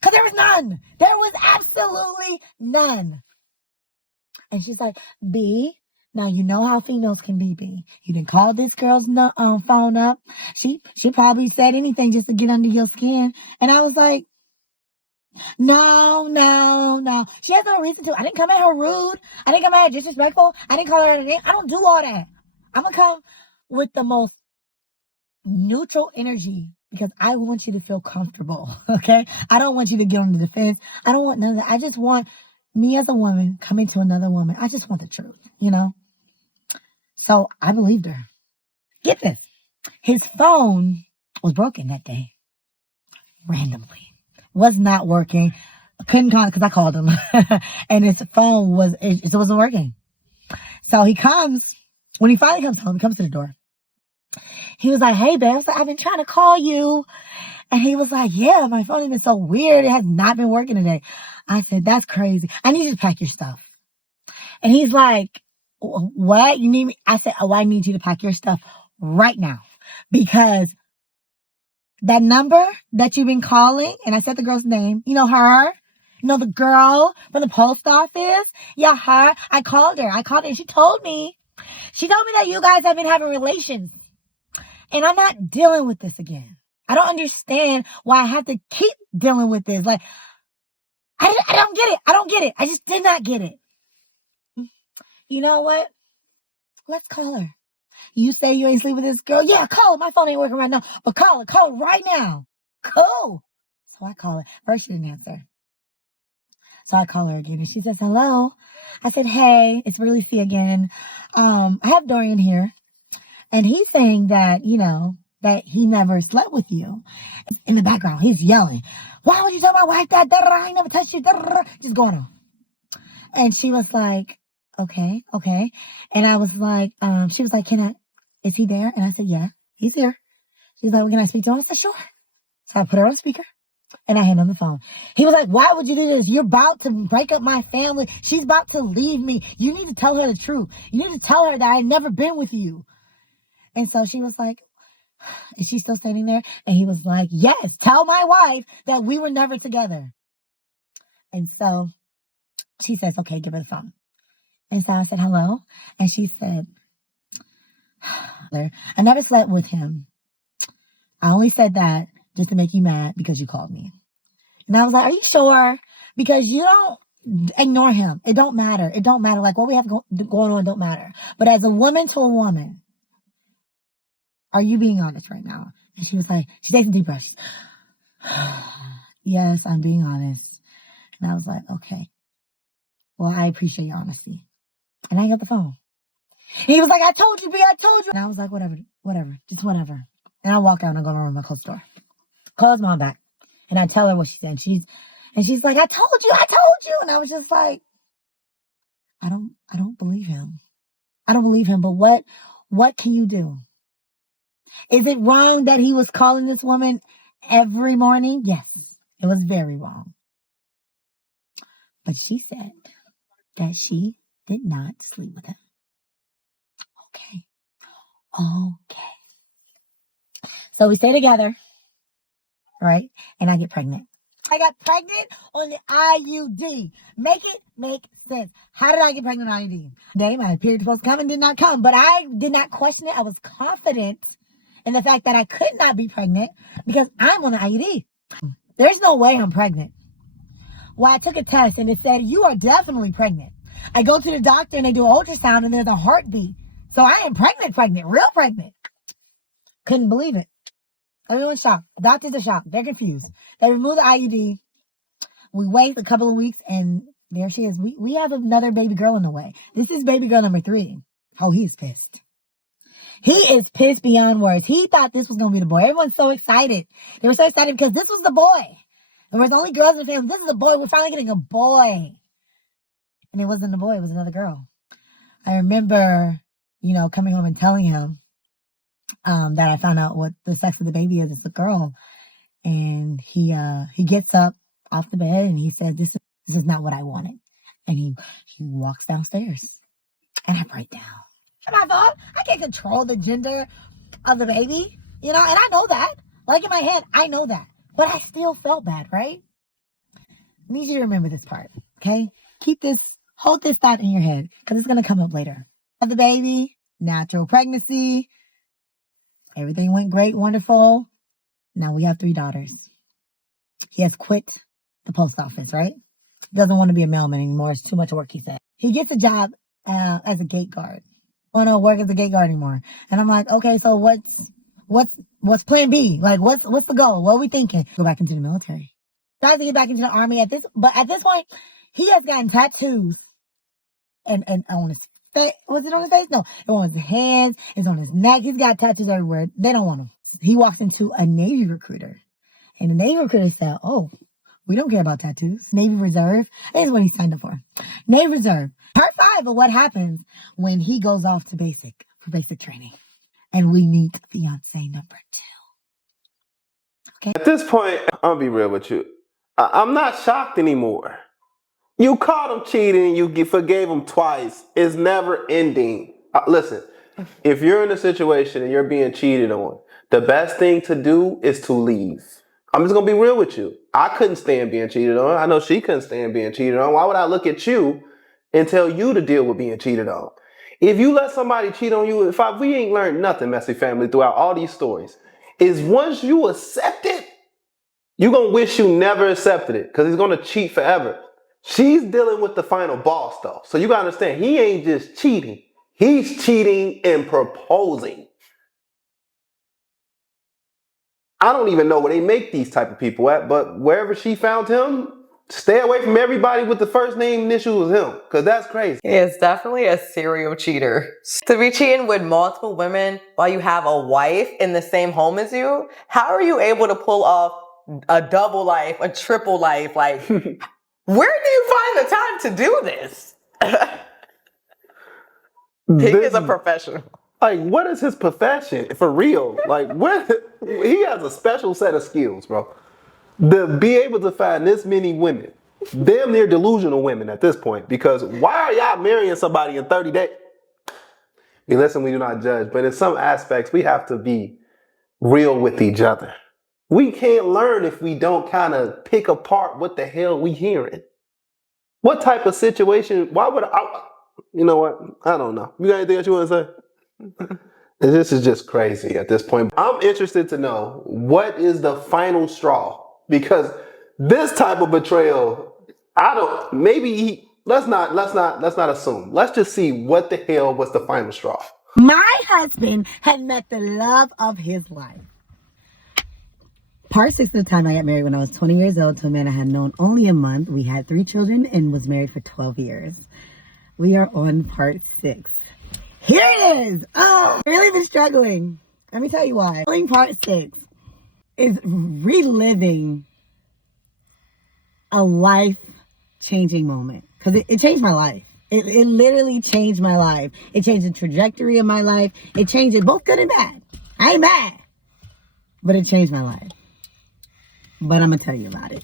Because there was none. There was absolutely none. And she's like, B, now you know how females can be, B. You didn't call this girl's phone up. She probably said anything just to get under your skin. And I was like, no. She has no reason to. I didn't come at her rude. I didn't come at her disrespectful. I didn't call her a name. I don't do all that. I'm going to come with the most neutral energy because I want you to feel comfortable, okay? I don't want you to get on the defense. I don't want none of that. I just want me as a woman coming to another woman. I just want the truth, you know? So I believed her. Get this. His phone was broken that day. Randomly. Was not working. Couldn't call it because I called him. And his phone wasn't working. So he comes, when he finally comes home, he comes to the door. He was like, hey, babe. I was like, I've been trying to call you. And he was like, yeah, my phone has been so weird. It has not been working today. I said, that's crazy. I need you to pack your stuff. And he's like, what? You need me? I said, oh, I need you to pack your stuff right now. Because that number that you've been calling, and I said the girl's name, you know her? You know the girl from the post office? Yeah, her. I called her and she told me that you guys have been having relations. And I'm not dealing with this again. I don't understand why I have to keep dealing with this. Like, I don't get it. I don't get it. I just did not get it. You know what? Let's call her. You say you ain't sleep with this girl? Yeah, call her. My phone ain't working right now. But call her right now. Cool. So I call her. First she didn't answer. So I call her again and she says, hello. I said, hey, it's Berlicia again. I have Dorian here. And he's saying that, you know, that he never slept with you. In the background, he's yelling, why would you tell my wife that? I never touched you. Just going on. And she was like, okay. And I was like, she was like, is he there? And I said, yeah, he's here. She's like, well, can I speak to him? I said, sure. So I put her on speaker and I hand him the phone. He was like, why would you do this? You're about to break up my family. She's about to leave me. You need to tell her the truth. You need to tell her that I've never been with you. And so she was like, is she still standing there? And he was like, yes, tell my wife that we were never together. And so she says, okay, give her the phone. And so I said, hello. And she said, I never slept with him. I only said that just to make you mad because you called me. And I was like, are you sure? Because you don't ignore him. It don't matter. It don't matter. Like what we have going on don't matter. But as a woman to a woman, are you being honest right now? And she was like, she takes a deep breath. Yes, I'm being honest. And I was like, okay. Well, I appreciate your honesty. And I hung up the phone. And he was like, I told you, B, I told you. And I was like, whatever, just whatever. And I walk out and I go to my room and I close the door. Call his mom back. And I tell her what she said. And she's like, I told you. And I was just like, I don't believe him. I don't believe him. But what can you do? Is it wrong that he was calling this woman every morning? Yes, it was very wrong. But she said that she did not sleep with him. Okay. So we stay together, right? And I get pregnant. I got pregnant on the IUD. Make it make sense. How did I get pregnant on IUD? Day my period was supposed to come and did not come. But I did not question it. I was confident in the fact that I could not be pregnant because I'm on the IUD. There's no way I'm pregnant. Well, I took a test and it said, you are definitely pregnant. I go to the doctor and they do an ultrasound and there's a heartbeat. So I am pregnant, real pregnant. Couldn't believe it. Everyone's shocked. Doctors are shocked. They're confused. They remove the IUD. We wait a couple of weeks and there she is. We have another baby girl in the way. This is baby girl number 3. Oh, he's pissed. He is pissed beyond words. He thought this was going to be the boy. Everyone's so excited. They were so excited because this was the boy. There was only girls in the family. This is the boy. We're finally getting a boy. And it wasn't a boy. It was another girl. I remember, coming home and telling him that I found out what the sex of the baby is. It's a girl. And he gets up off the bed and he said, this is not what I wanted. And he walks downstairs. And I break down. And I thought, I can't control the gender of the baby, and I know that. Like in my head, I know that. But I still felt bad, right? I need you to remember this part, okay? Hold this thought in your head, because it's going to come up later. The baby, natural pregnancy, everything went great, wonderful. Now we have 3 daughters. He has quit the post office, right? Doesn't want to be a mailman anymore. It's too much work, he said. He gets a job as a gate guard. I don't work as a gate guard anymore. And I'm like, okay, so what's plan B? Like, what's the goal? What are we thinking? Go back into the military. Tries to get back into the army but at this point, he has gotten tattoos. And on his face, was it on his face? No, it was on his hands, it's on his neck. He's got tattoos everywhere. They don't want him. He walks into a Navy recruiter. And the Navy recruiter said, oh, we don't care about tattoos. Navy Reserve. This is what he signed up for. Navy Reserve. Part 5 of what happens when he goes off to for basic training. And we need fiance number 2. At this point, I'll be real with you. I'm not shocked anymore. You caught him cheating, you forgave him twice. It's never ending. Listen, if you're in a situation and you're being cheated on, the best thing to do is to leave. I'm just gonna be real with you. I couldn't stand being cheated on. I know she couldn't stand being cheated on. Why would I look at you and tell you to deal with being cheated on? If you let somebody cheat on you, we ain't learned nothing, Messy Family, throughout all these stories, is once you accept it, you're gonna wish you never accepted it because he's gonna cheat forever. She's dealing with the final boss though. So you gotta understand, he ain't just cheating. He's cheating and proposing. I don't even know where they make these type of people at, but wherever she found him, stay away from everybody with the first name initial as him, because that's crazy. He is definitely a serial cheater. To be cheating with multiple women while you have a wife in the same home as you, how are you able to pull off a double life, a triple life? Like, where do you find the time to do this? He is a professional. Like, what is his profession? For real. Like, what? He has a special set of skills, bro. To be able to find this many women, damn near delusional women at this point, because why are y'all marrying somebody in 30 days? Listen, we do not judge, but in some aspects, we have to be real with each other. We can't learn if we don't kind of pick apart what the hell we hearing. What type of situation? Why would I? You know what? I don't know. You got anything else you want to say? This is just crazy at this point. I'm interested to know what is the final straw, because this type of betrayal, let's not assume. Let's just see what the hell was the final straw. My husband had met the love of his life. Part 6 of the time I got married when I was 20 years old to a man I had known only a month. We had 3 children and was married for 12 years. We are on part 6. Here it is. Oh, I've really been struggling. Let me tell you why. Part 6 is reliving a life-changing moment. Because it changed my life. It literally changed my life. It changed the trajectory of my life. It changed it both good and bad. I ain't mad. But it changed my life. But I'm going to tell you about it.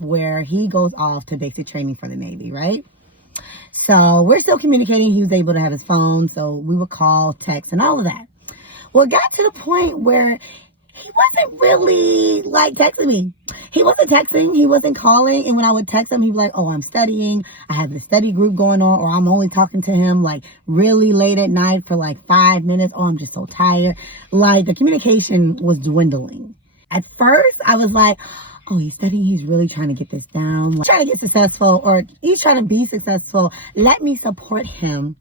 Where he goes off to basic training for the Navy, right? So we're still communicating. He was able to have his phone. So we would call, text, and all of that. Well, it got to the point where he wasn't really like texting me. He wasn't texting. He wasn't calling. And when I would text him, he'd be like, oh, I'm studying. I have the study group going on. Or I'm only talking to him like really late at night for like 5 minutes. Oh, I'm just so tired. Like the communication was dwindling. At first, I was like, oh, he's studying. He's really trying to get this down. Like, trying to get successful, or he's trying to be successful. Let me support him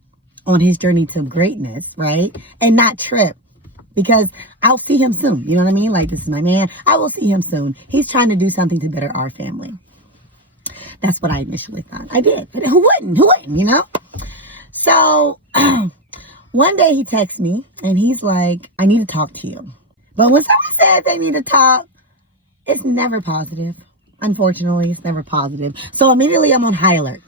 on his journey to greatness, right? And not trip. Because I'll see him soon. You know what I mean? Like, this is my man. I will see him soon. He's trying to do something to better our family. That's what I initially thought. I did. But who wouldn't? Who wouldn't, you know? So, one day he texts me, and he's like, I need to talk to you. But when someone says they need to talk, it's never positive. Unfortunately, it's never positive. So immediately I'm on high alert.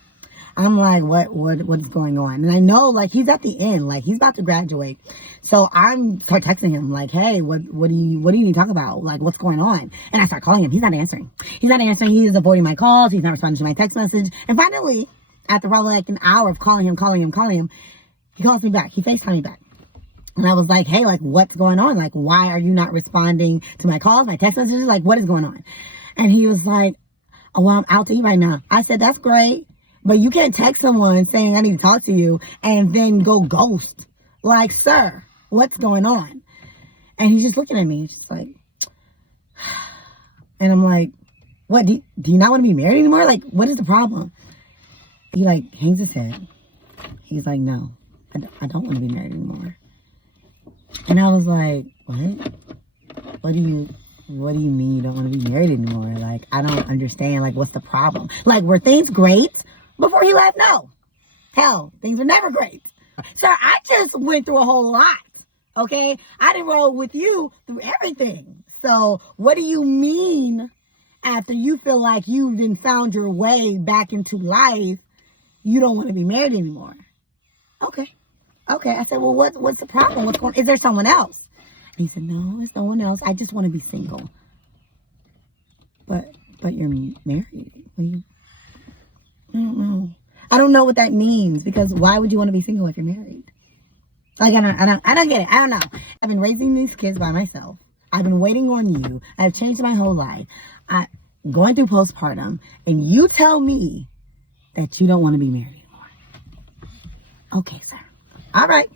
I'm like, what is going on? And I know, like, he's at the end, like, he's about to graduate. So I'm start texting him, like, hey, what do you need to talk about? Like, what's going on? And I start calling him. He's not answering. He's avoiding my calls. He's not responding to my text message. And finally, after probably like an hour of calling him, he calls me back. He FaceTimed me back. And I was like, hey, like, what's going on? Like, why are you not responding to my calls, my text messages? Like, what is going on? And he was like, oh, well, I'm out to eat right now. I said, that's great. But you can't text someone saying I need to talk to you and then go ghost. Like, sir, what's going on? And he's just looking at me, just like, and I'm like, what, do you not want to be married anymore? Like, what is the problem? He like hangs his head. He's like, no, I don't want to be married anymore. And I was like, what? What do you mean you don't want to be married anymore? Like, I don't understand. Like, what's the problem? Like, were things great before he left? No. Hell, things were never great. Sir, I just went through a whole lot. Okay? I didn't roll with you through everything. So what do you mean after you feel like you've been found your way back into life, you don't want to be married anymore? Okay. Okay. I said, well, what's the problem? What's going on? Is there someone else? And he said, no, there's no one else. I just want to be single. But you're married. What do you? I don't know. I don't know what that means, because why would you want to be single if you're married? Like, I don't get it. I don't know. I've been raising these kids by myself. I've been waiting on you. I've changed my whole life. I'm going through postpartum, and you tell me that you don't want to be married anymore. Okay, sir. All right.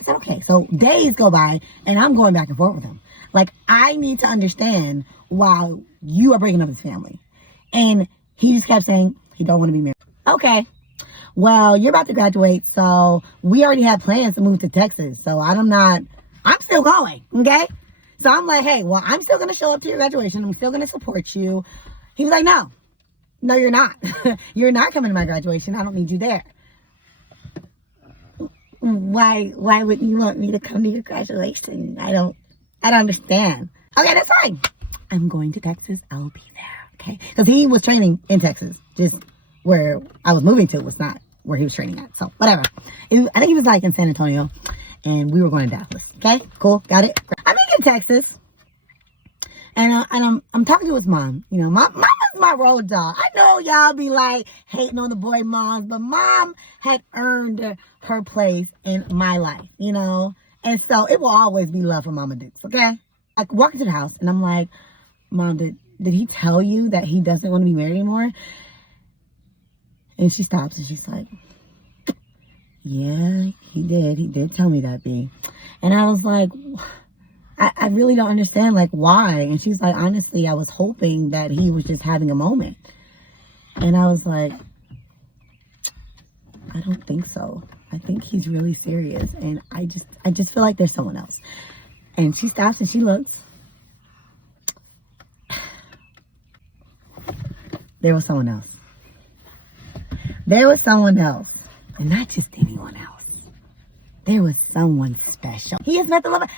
I said, okay. So days go by, and I'm going back and forth with him. Like, I need to understand why you are breaking up his family. And he just kept saying he don't want to be married. Okay. Well, you're about to graduate, so we already have plans to move to Texas. So I'm still going, okay? So I'm like, hey, well, I'm still going to show up to your graduation. I'm still going to support you. He was like, no, you're not. You're not coming to my graduation. I don't need you there. Why would you want me to come to your graduation? I don't understand. Okay, that's fine. I'm going to Texas. I'll be there, okay? Because he was training in Texas, just where I was moving to was not where he was training at. So whatever. I think he was like in San Antonio, and we were going to Dallas. Okay, cool, got it. I'm in Texas, and I'm talking to his mom. You know, mom is my road dog. I know y'all be like hating on the boy moms, but mom had earned her place in my life. You know, and so it will always be love for Mama Dukes. Okay, I walk into the house, and I'm like, Mom, did he tell you that he doesn't want to be married anymore? And she stops and she's like, yeah, he did. He did tell me that, B. And I was like, I really don't understand, like, why? And she's like, honestly, I was hoping that he was just having a moment. And I was like, I don't think so. I think he's really serious. And I just feel like there's someone else. And she stops and she looks. There was someone else. There was someone else, and not just anyone else. There was someone special. He has met the love of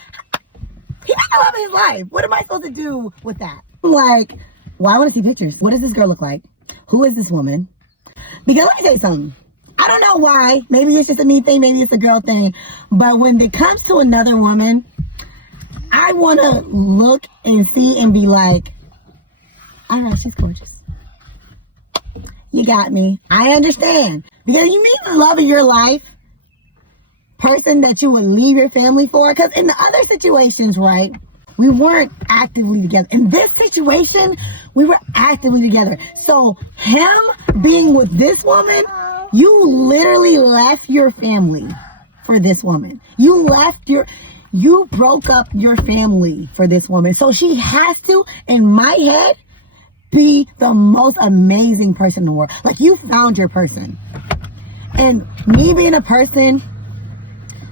his life. What am I supposed to do with that? Like, well, I want to see pictures. What does this girl look like? Who is this woman? Because let me tell you something. I don't know why. Maybe it's just a me thing. Maybe it's a girl thing. But when it comes to another woman, I want to look and see and be like, all right, she's gorgeous. You got me. I understand. Because you meet the love of your life, person that you would leave your family for. Because in the other situations, right, we weren't actively together. In this situation, we were actively together. So him being with this woman, you literally left your family for this woman. You broke up your family for this woman. So she has to, in my head, be the most amazing person in the world. Like, you found your person. And me being a person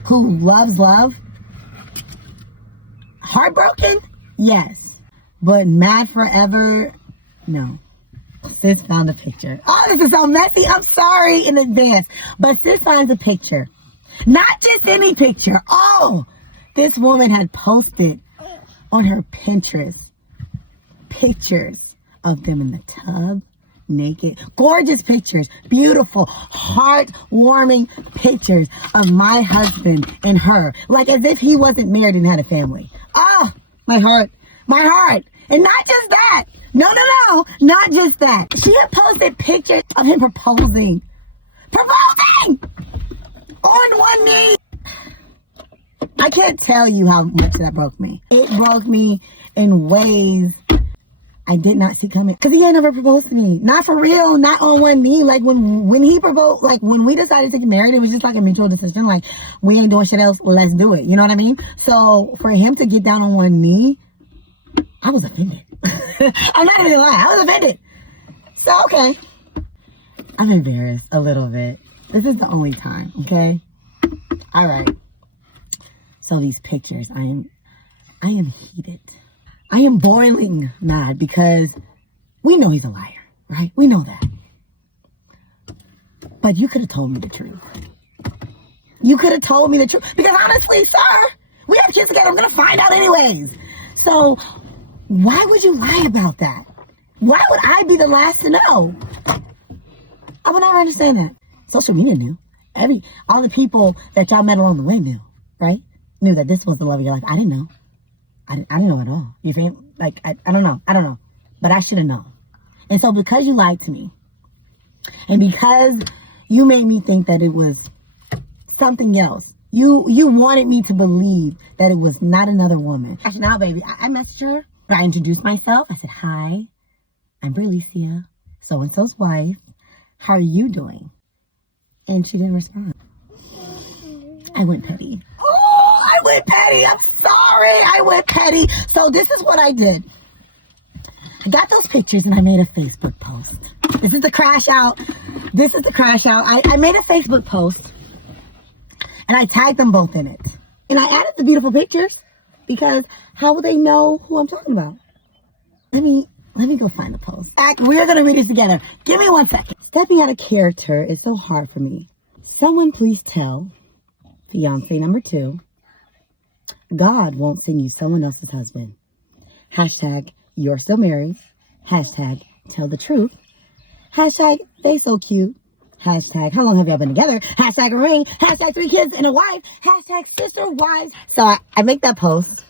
who loves love, heartbroken, yes. But mad forever, no. Sis found a picture. Oh, this is so messy. I'm sorry in advance. But sis finds a picture. Not just any picture. Oh, this woman had posted on her Pinterest pictures of them in the tub, naked, gorgeous pictures, beautiful, heartwarming pictures of my husband and her, like as if he wasn't married and had a family. Oh, my heart. And not just that. No, not just that. She had posted pictures of him proposing on one knee. I can't tell you how much that broke me. It broke me in ways I did not see coming. Because he ain't never proposed to me. Not for real, not on one knee. Like when he proposed, like when we decided to get married, it was just like a mutual decision. Like, we ain't doing shit else, let's do it. You know what I mean? So for him to get down on one knee, I was offended. I'm not gonna lie, I was offended. So, okay. I'm embarrassed a little bit. This is the only time, okay? All right. So these pictures, I am heated. I am boiling mad because we know he's a liar, right? We know that. But you could have told me the truth. You could have told me the truth. Because honestly, sir, we have kids together. I'm going to find out anyways. So why would you lie about that? Why would I be the last to know? I would never understand that. Social media knew. All the people that y'all met along the way knew, right? Knew that this was the love of your life. I didn't know. I didn't know at all. You feel like I don't know, but I should have known. And so because you lied to me, and because you made me think that it was something else, you wanted me to believe that it was not another woman. Actually, now, baby, I messaged her. I introduced myself. I said, "Hi, I'm Berlicia, so and so's wife. How are you doing?" And she didn't respond. I went petty. Oh, I went petty. I'm sorry. I went petty. So this is what I did. I got those pictures and I made a Facebook post. This is the crash out. I made a Facebook post and I tagged them both in it. And I added the beautiful pictures because how will they know who I'm talking about? Let me go find the post. We're going to read it together. Give me 1 second. Stepping out of character is so hard for me. Someone please tell fiance number 2, God won't send you someone else's husband. Hashtag you're still married. Hashtag tell the truth. Hashtag they so cute. Hashtag how long have y'all been together? Hashtag a ring. Hashtag 3 kids and a wife. Hashtag sister wives. So I make that post.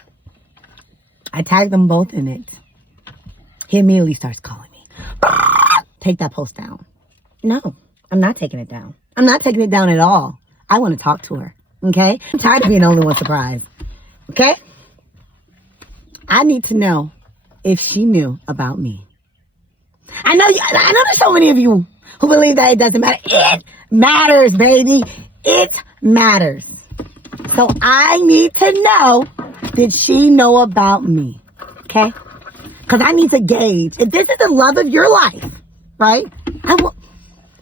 I tag them both in it. He immediately starts calling me. Take that post down. No, I'm not taking it down. I'm not taking it down at all. I want to talk to her. Okay? I'm tired of being the only one surprised. Okay? I need to know if she knew about me. I know there's so many of you who believe that it doesn't matter. It matters, baby. It matters. So I need to know, did she know about me? Okay? Because I need to gauge. If this is the love of your life, right?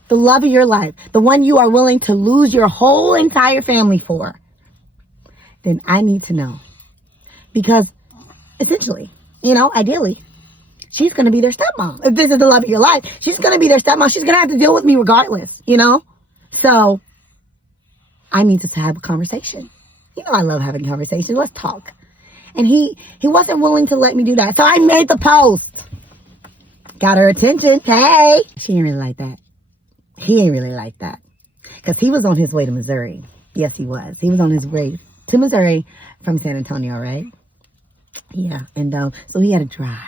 The love of your life, the one you are willing to lose your whole entire family for, then I need to know. Because essentially, ideally, she's going to be their stepmom. If this is the love of your life, she's going to be their stepmom. She's going to have to deal with me regardless, So I need to have a conversation. I love having conversations. Let's talk. And he wasn't willing to let me do that. So I made the post. Got her attention. Hey. She ain't really like that. He ain't really like that. Because he was on his way to Missouri. Yes, he was. He was on his way to Missouri from San Antonio, right? Yeah. And so he had to drive.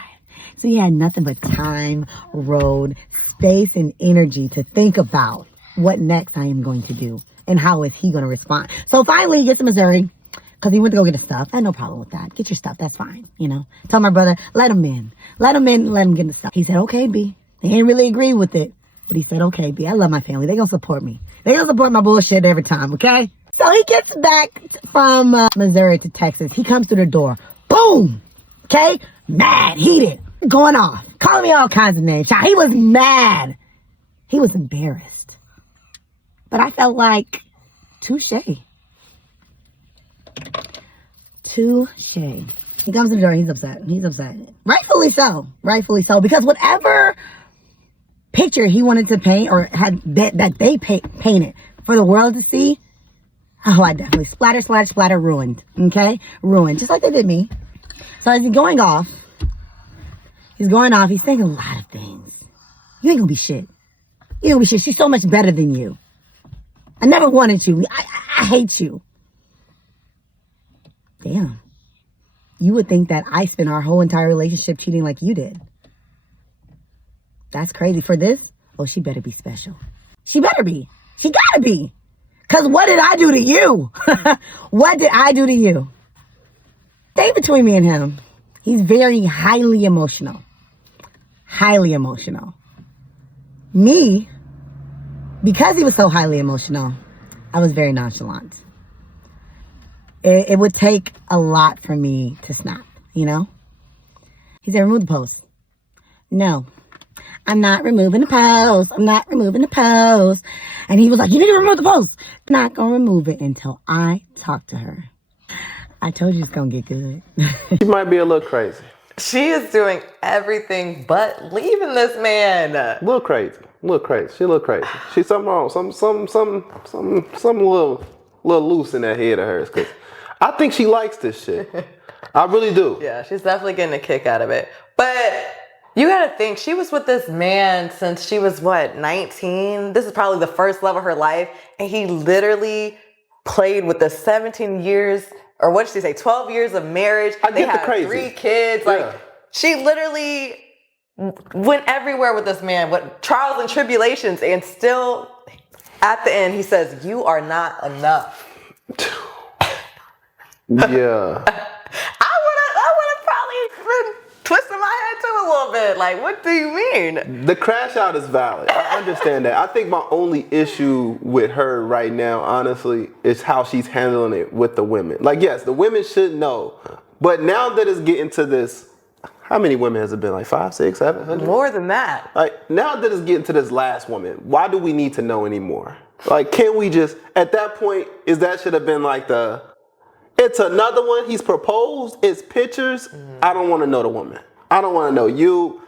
So he had nothing but time, road, space, and energy to think about what next I am going to do. And how is he going to respond? So finally he gets to Missouri. Because he went to go get his stuff. I had no problem with that. Get your stuff. That's fine. Tell my brother, let him in. Let him in and let him get the stuff. He said, okay, B. They ain't really agree with it. But he said, okay, B. I love my family. They gonna support me. They gonna support my bullshit every time, okay? So he gets back from Missouri to Texas. He comes through the door. Boom! Okay? Mad. Heated. Going off. Calling me all kinds of names. He was mad. He was embarrassed. But I felt like, touche. Touche. He comes to the door. He's upset. Rightfully so. Because whatever picture he wanted to paint or had that they painted for the world to see, I definitely splatter, ruined. Okay? Ruined. Just like they did me. So as he's going off, he's saying a lot of things. You ain't gonna be shit. She's so much better than you. I never wanted you. I hate you. Damn. You would think that I spent our whole entire relationship cheating like you did. That's crazy. For this, she better be special. She better be. She gotta be. Because what did I do to you? What did I do to you? Stay between me and him. He's very highly emotional. Me, because he was so highly emotional, I was very nonchalant. It would take a lot for me to snap, He said, remove the post. No, I'm not removing the post. And he was like, you need to remove the post. I'm not going to remove it until I talk to her. I told you it's going to get good. She might be a little crazy. She is doing everything but leaving this man. A little crazy. She a little crazy. She's something wrong. Something a little loose in that head of hers. Cause I think she likes this shit. I really do. Yeah, she's definitely getting a kick out of it. But You gotta think, she was with this man since she was, what, 19? This is probably the first love of her life. And he literally played with the 17 years, or what did she say, 12 years of marriage. They had 3 kids. Yeah. Like, she literally went everywhere with this man, with trials and tribulations. And still, at the end, he says, you are not enough. Yeah. I would have probably been twisting my head too a little bit. Like, what do you mean? The crash out is valid. I understand that. I think my only issue with her right now, honestly, is how she's handling it with the women. Like, yes, the women should know. But now that it's getting to this, how many women has it been? Like 5, 6, 700? More than that. Like, now that it's getting to this last woman, why do we need to know anymore? Like, can we just, at that point, that should have been like it's another one. He's proposed. It's pictures. I don't want to know the woman. I don't want to know you.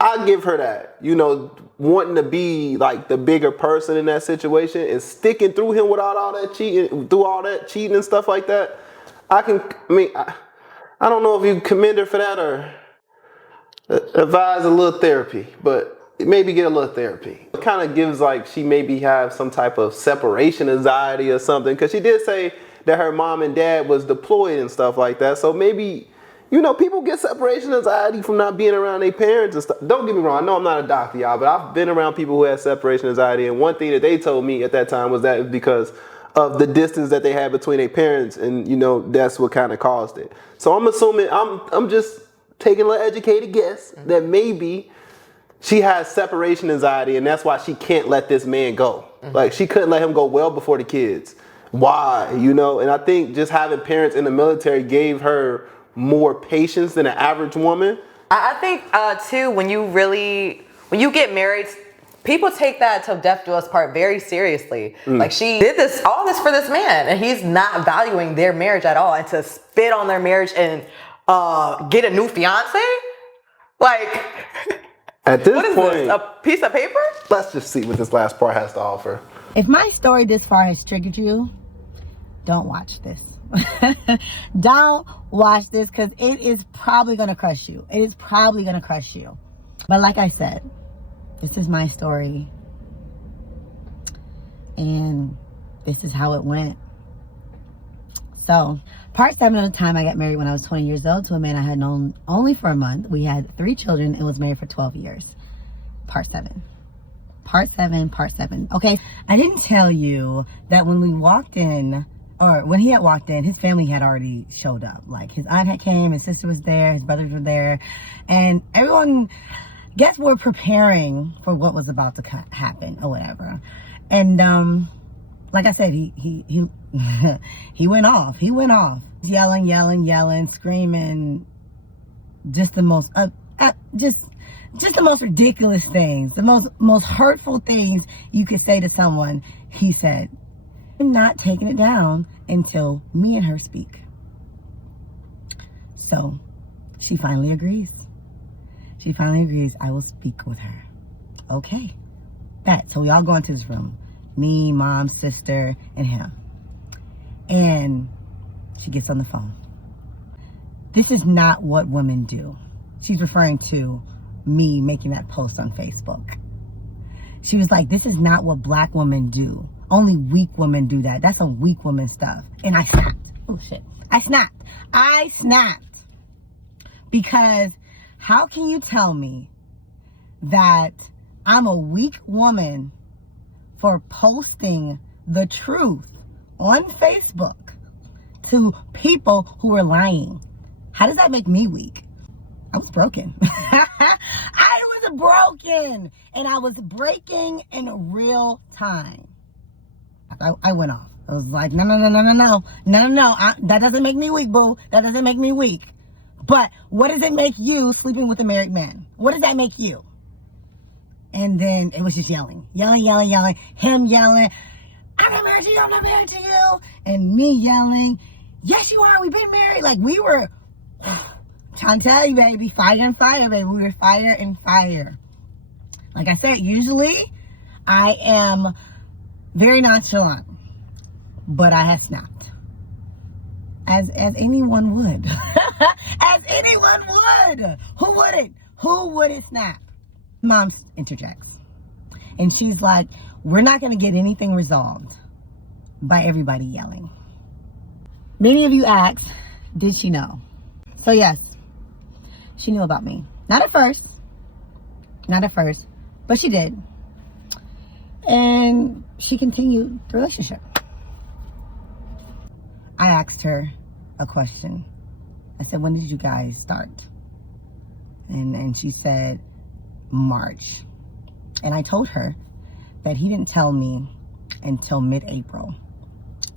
I give her that. You know, wanting to be like the bigger person in that situation and sticking through him without all that cheating, through all that cheating and stuff like that. I don't know if you commend her for that or advise a little therapy, but maybe get a little therapy. It kind of gives like she maybe have some type of separation anxiety or something, because she did say that her mom and dad was deployed and stuff like that. So maybe, you know, people get separation anxiety from not being around their parents and stuff. Don't get me wrong, I know I'm not a doctor, y'all, but I've been around people who had separation anxiety, and one thing that they told me at that time was that it was because of the distance that they had between their parents, and you know, that's what kind of caused it. So I'm assuming, I'm just taking a little educated guess that maybe she has separation anxiety, and that's why she can't let this man go. Like, she couldn't let him go well before the kids. Why? You know, and I think just having parents in the military gave her more patience than an average woman. I think, too, when you get married, people take that till death do us part very seriously. Like, she did all this for this man, and he's not valuing their marriage at all. And to spit on their marriage and get a new fiance? Like, at this what is point, this, a piece of paper? Let's just see what this last part has to offer. If my story this far has triggered you, don't watch this. Don't watch this, because it is probably going to crush you. It is probably going to crush you. But like I said, this is my story. And this is how it went. So, part 7 of the time I got married when I was 20 years old to a man I had known only for a month. We had 3 children and was married for 12 years. Part 7. Part 7. Okay, I didn't tell you that when we walked in, or when he had walked in, his family had already showed up. Like, his aunt had came, his sister was there, his brothers were there, and everyone, guess we're preparing for what was about to happen or whatever. And like I said, he he went off. He went off, yelling, screaming, just the most just the most ridiculous things, the most hurtful things you could say to someone. He said, I'm not taking it down until me and her speak. So she finally agrees. I will speak with her. Okay. So we all go into this room. Me, mom, sister, and him. And she gets on the phone. This is not what women do. She's referring to me making that post on Facebook. She was like, this is not what black women do. Only weak women do that. That's some weak woman stuff. And I snapped. Oh shit. I snapped. Because how can you tell me that I'm a weak woman for posting the truth on Facebook to people who are lying? How does that make me weak? I was broken. I was broken, and I was breaking in real time. I went off. I was like, no. That doesn't make me weak, boo. That doesn't make me weak. But what does it make you sleeping with a married man? What does that make you? And then it was just yelling. Him yelling, I'm not married to you. And me yelling, yes, you are. We've been married. Like, we were, trying to tell you, baby, fire and fire, baby. We were fire and fire. Like I said, usually I am very nonchalant, but I have snapped. As anyone would. As anyone would. Who wouldn't? Who wouldn't snap? Mom interjects. And she's like, we're not going to get anything resolved by everybody yelling. Many of you asked, did she know? So yes, she knew about me. Not at first, but she did. And she continued the relationship. I asked her a question. I said, when did you guys start? And she said, March. And I told her that he didn't tell me until mid-April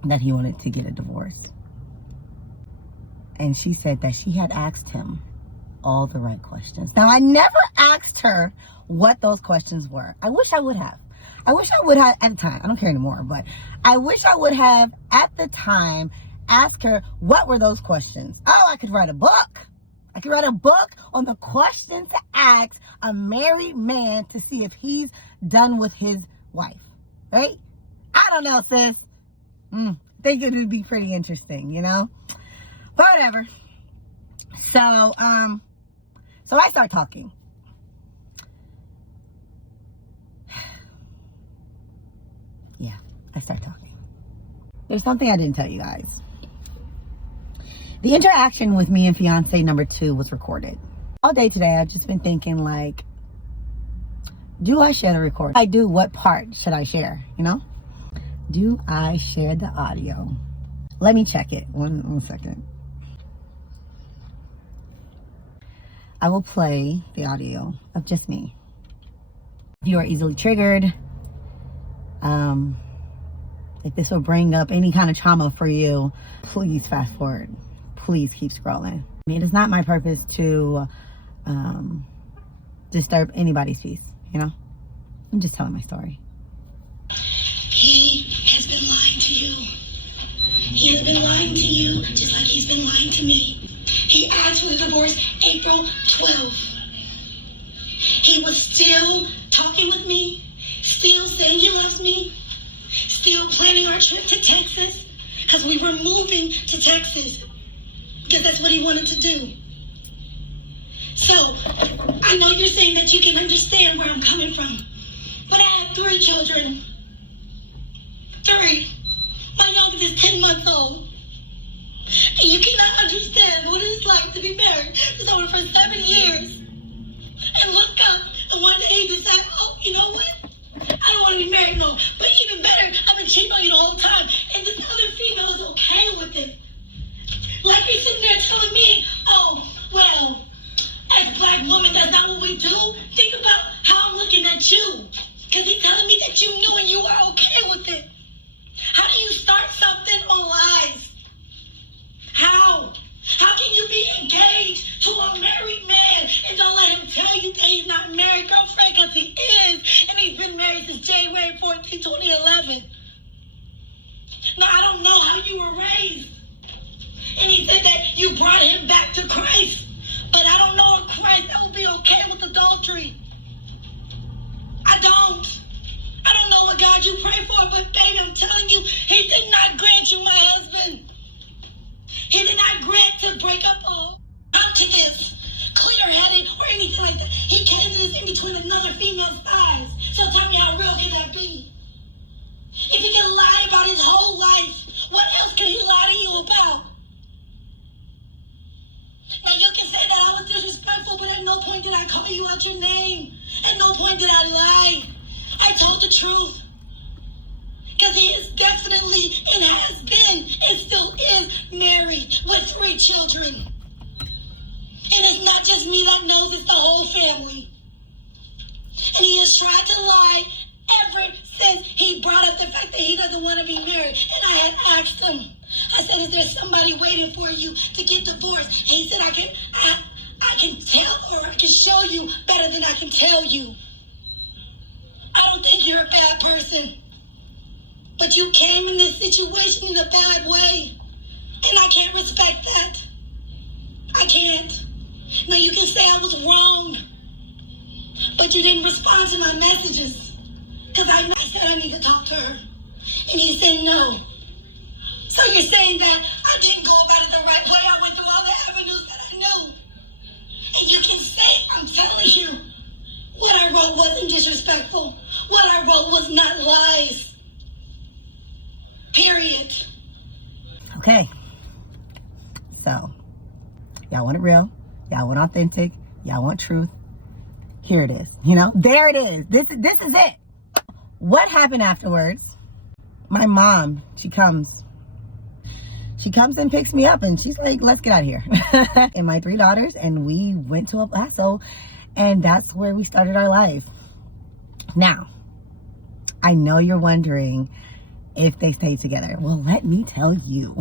that he wanted to get a divorce. And she said that she had asked him all the right questions. Now, I never asked her what those questions were. I wish I would have. I wish I would have at the time. I don't care anymore, but I wish I would have at the time asked her what were those questions. Oh, I could write a book. I could write a book on the questions to ask a married man to see if he's done with his wife, right? I don't know, sis. Think it would be pretty interesting, you know? But whatever. So I start talking. Yeah, I start talking. There's something I didn't tell you guys. The interaction with me and fiance number 2 was recorded. All day today, I've just been thinking, like, do I share the recording? If I do, what part should I share, you know? Do I share the audio? Let me check it. One second. I will play the audio of just me. If you are easily triggered, if this will bring up any kind of trauma for you, please fast forward. Please keep scrolling. It is not my purpose to disturb anybody's peace, you know? I'm just telling my story. He has been lying to you. He has been lying to you just like he's been lying to me. He asked for the divorce April 12th. He was still talking with me, still saying he loves me, still planning our trip to Texas, because we were moving to Texas, because that's what he wanted to do. So, I know you're saying that you can understand where I'm coming from, but I have 3 children. 3. My youngest is 10 months old. And you cannot understand what it's like to be married to someone for 7 years and look up and one day decide, oh, you know what? I don't want to be married no. But even better, I've been cheating on you the whole time. And this other female is okay with it. Like you're sitting there telling me, oh, well, as a black woman, that's not what we do. Think about how I'm looking at you. Because he's telling me that you knew and you were okay with it. How do you start something on lies? How? How can you be engaged to a married man and don't let him tell you that he's not married, girlfriend? Because he is, and he's been married since January 14, 2011. Now, I don't know how you were raised. And he said that you brought him back to Christ. But I don't know a Christ that will be okay with adultery. I don't know what God you pray for, but baby, I'm telling you, he did not grant you my husband. He did not grant to break up all. Not to this clear-headed or anything like that. He came to this in between another female's thighs. So tell me, how real can that be? If he can lie about his whole life, what else can he lie to you about? Now you can say that I was disrespectful, but at no point did I call you out your name. At no point did I lie. I told the truth. Because he is definitely and has been and still is married with 3 children. And it's not just me that knows, it's the whole family. And he has tried to lie ever since he brought up the fact that he doesn't want to be married. And I had asked him, I said, is there somebody waiting for you to get divorced? And he said, I can tell, or I can show you better than I can tell you. I don't think you're a bad person. But you came in this situation in a bad way. And I can't respect that. I can't. Now you can say I was wrong. But you didn't respond to my messages. Because I said I need to talk to her. And he said no. So you're saying that I didn't go about it the right way. I went through all the avenues that I knew. And you can say I'm telling Y'all want it real. Y'all want authentic. Y'all want truth. Here it is. You know, there it is. This is it. What happened afterwards? My mom, she comes and picks me up and she's like, let's get out of here. And my 3 daughters, and we went to El Paso, and that's where we started our life. Now, I know you're wondering if they stayed together. Well, let me tell you.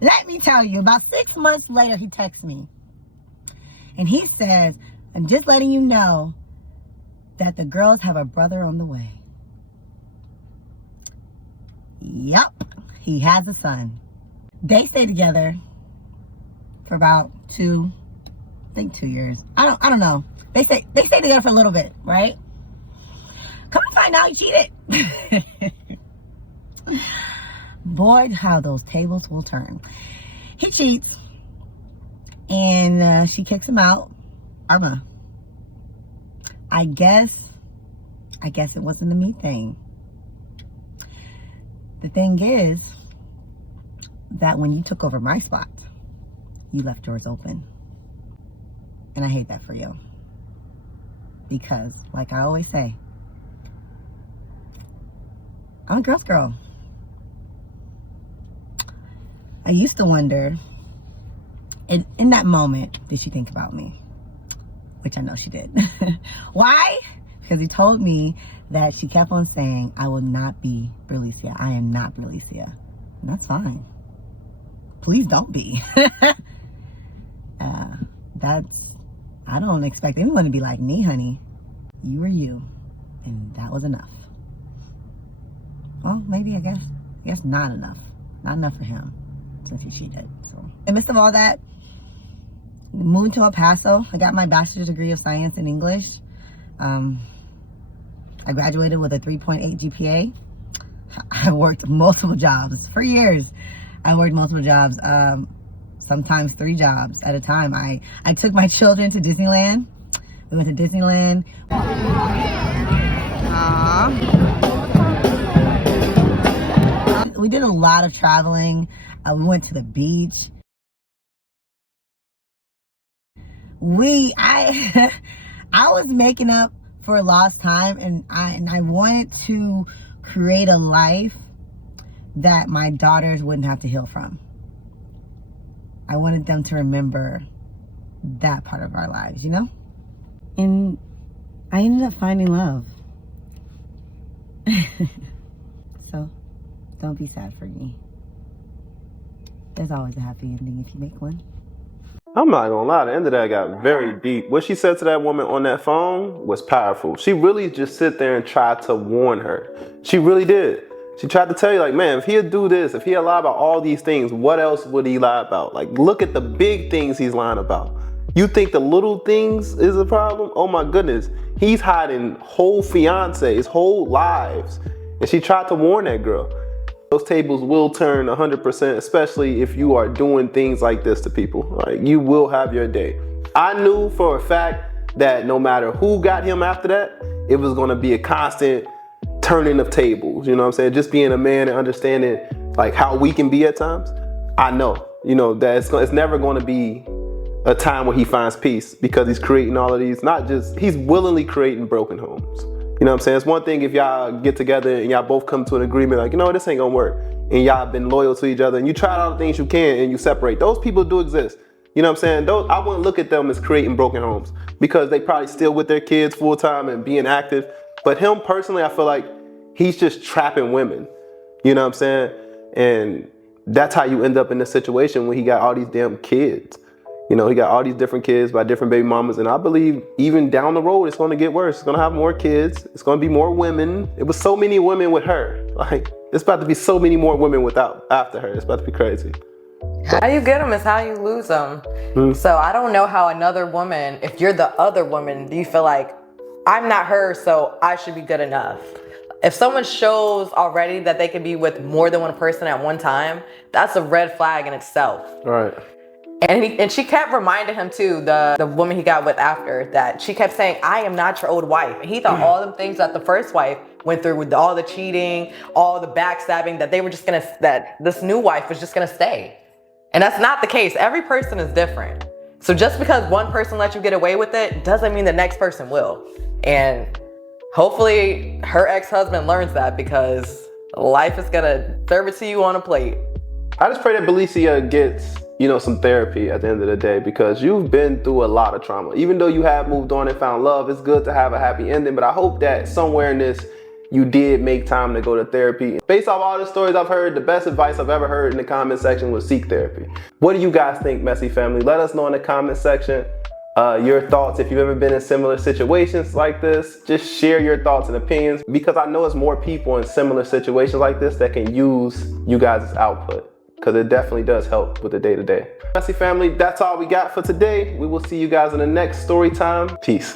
Let me tell you. About 6 months later, he texts me. And he says, I'm just letting you know that the girls have a brother on the way. Yup. He has a son. They stayed together for about 2 years. I don't know. They stayed together for a little bit, right? Come to find out, he cheated. Boy, how those tables will turn. He cheats, and she kicks him out. Irma. I guess it wasn't a me thing. The thing is that when you took over my spot, you left doors open. And I hate that for you. Because, like I always say, I'm a girl's girl. I used to wonder, in that moment, did she think about me? Which I know she did. Why? Because he told me that she kept on saying, I will not be Berlicia. I am not Berlicia. And that's fine. Please don't be. I don't expect anyone to be like me, honey. You were you. And that was enough. Well, maybe, I guess not enough. Not enough for him, since he cheated. So, in the midst of all that, moved to El Paso. I got my bachelor's degree of science in English. I graduated with a 3.8 GPA. I worked multiple jobs for years. I worked multiple jobs, sometimes 3 jobs at a time. I took my children to Disneyland. We went to Disneyland. We did a lot of traveling. We went to the beach. I was making up for lost time, and I wanted to create a life that my daughters wouldn't have to heal from. I wanted them to remember that part of our lives, you know? And I ended up finding love. So, don't be sad for me. There's always a happy ending if you make one. I'm not gonna lie, the end of that got very deep. What she said to that woman on that phone was powerful. She really just sit there and tried to warn her. She really did. She tried to tell you, like, man, if he'd do this, if he'd lie about all these things, what else would he lie about? Like, look at the big things he's lying about. You think the little things is a problem? Oh my goodness. He's hiding whole fiancés, whole lives. And she tried to warn that girl. Those tables will turn 100%, especially if you are doing things like this to people. Like, you will have your day. I knew for a fact that no matter who got him after that, it was gonna be a constant turning of tables. You know what I'm saying? Just being a man and understanding like how we can be at times. I know, you know, that it's never gonna be a time where he finds peace, because he's creating all of these, he's willingly creating broken homes. You know what I'm saying? It's one thing if y'all get together and y'all both come to an agreement, like, you know, this ain't gonna work. And y'all been loyal to each other and you tried all the things you can and you separate. Those people do exist. You know what I'm saying? I wouldn't look at them as creating broken homes, because they probably still with their kids full time and being active. But him personally, I feel like he's just trapping women. You know what I'm saying? And that's how you end up in this situation when he got all these damn kids. You know, he got all these different kids by different baby mamas. And I believe even down the road, it's going to get worse. It's going to have more kids. It's going to be more women. It was so many women with her. Like, it's about to be so many more women after her. It's about to be crazy. How you get them is how you lose them. So I don't know how another woman, if you're the other woman, do you feel like, I'm not her, so I should be good enough? If someone shows already that they can be with more than one person at one time, that's a red flag in itself. Right. And she kept reminding him too, the woman he got with after, that she kept saying, I am not your old wife. And he thought all the things that the first wife went through, with all the cheating, all the backstabbing, that this new wife was just gonna stay. And that's not the case. Every person is different. So just because one person lets you get away with it doesn't mean the next person will. And hopefully her ex-husband learns that, because life is gonna serve it to you on a plate. I just pray that Belicia gets, some therapy at the end of the day, because you've been through a lot of trauma. Even though you have moved on and found love, it's good to have a happy ending, but I hope that somewhere in this, you did make time to go to therapy. Based off all the stories I've heard, the best advice I've ever heard in the comment section was seek therapy. What do you guys think, Messy family? Let us know in the comment section your thoughts. If you've ever been in similar situations like this, just share your thoughts and opinions, because I know it's more people in similar situations like this that can use you guys' output, because it definitely does help with the day-to-day. Messy family, that's all we got for today. We will see you guys in the next story time. Peace.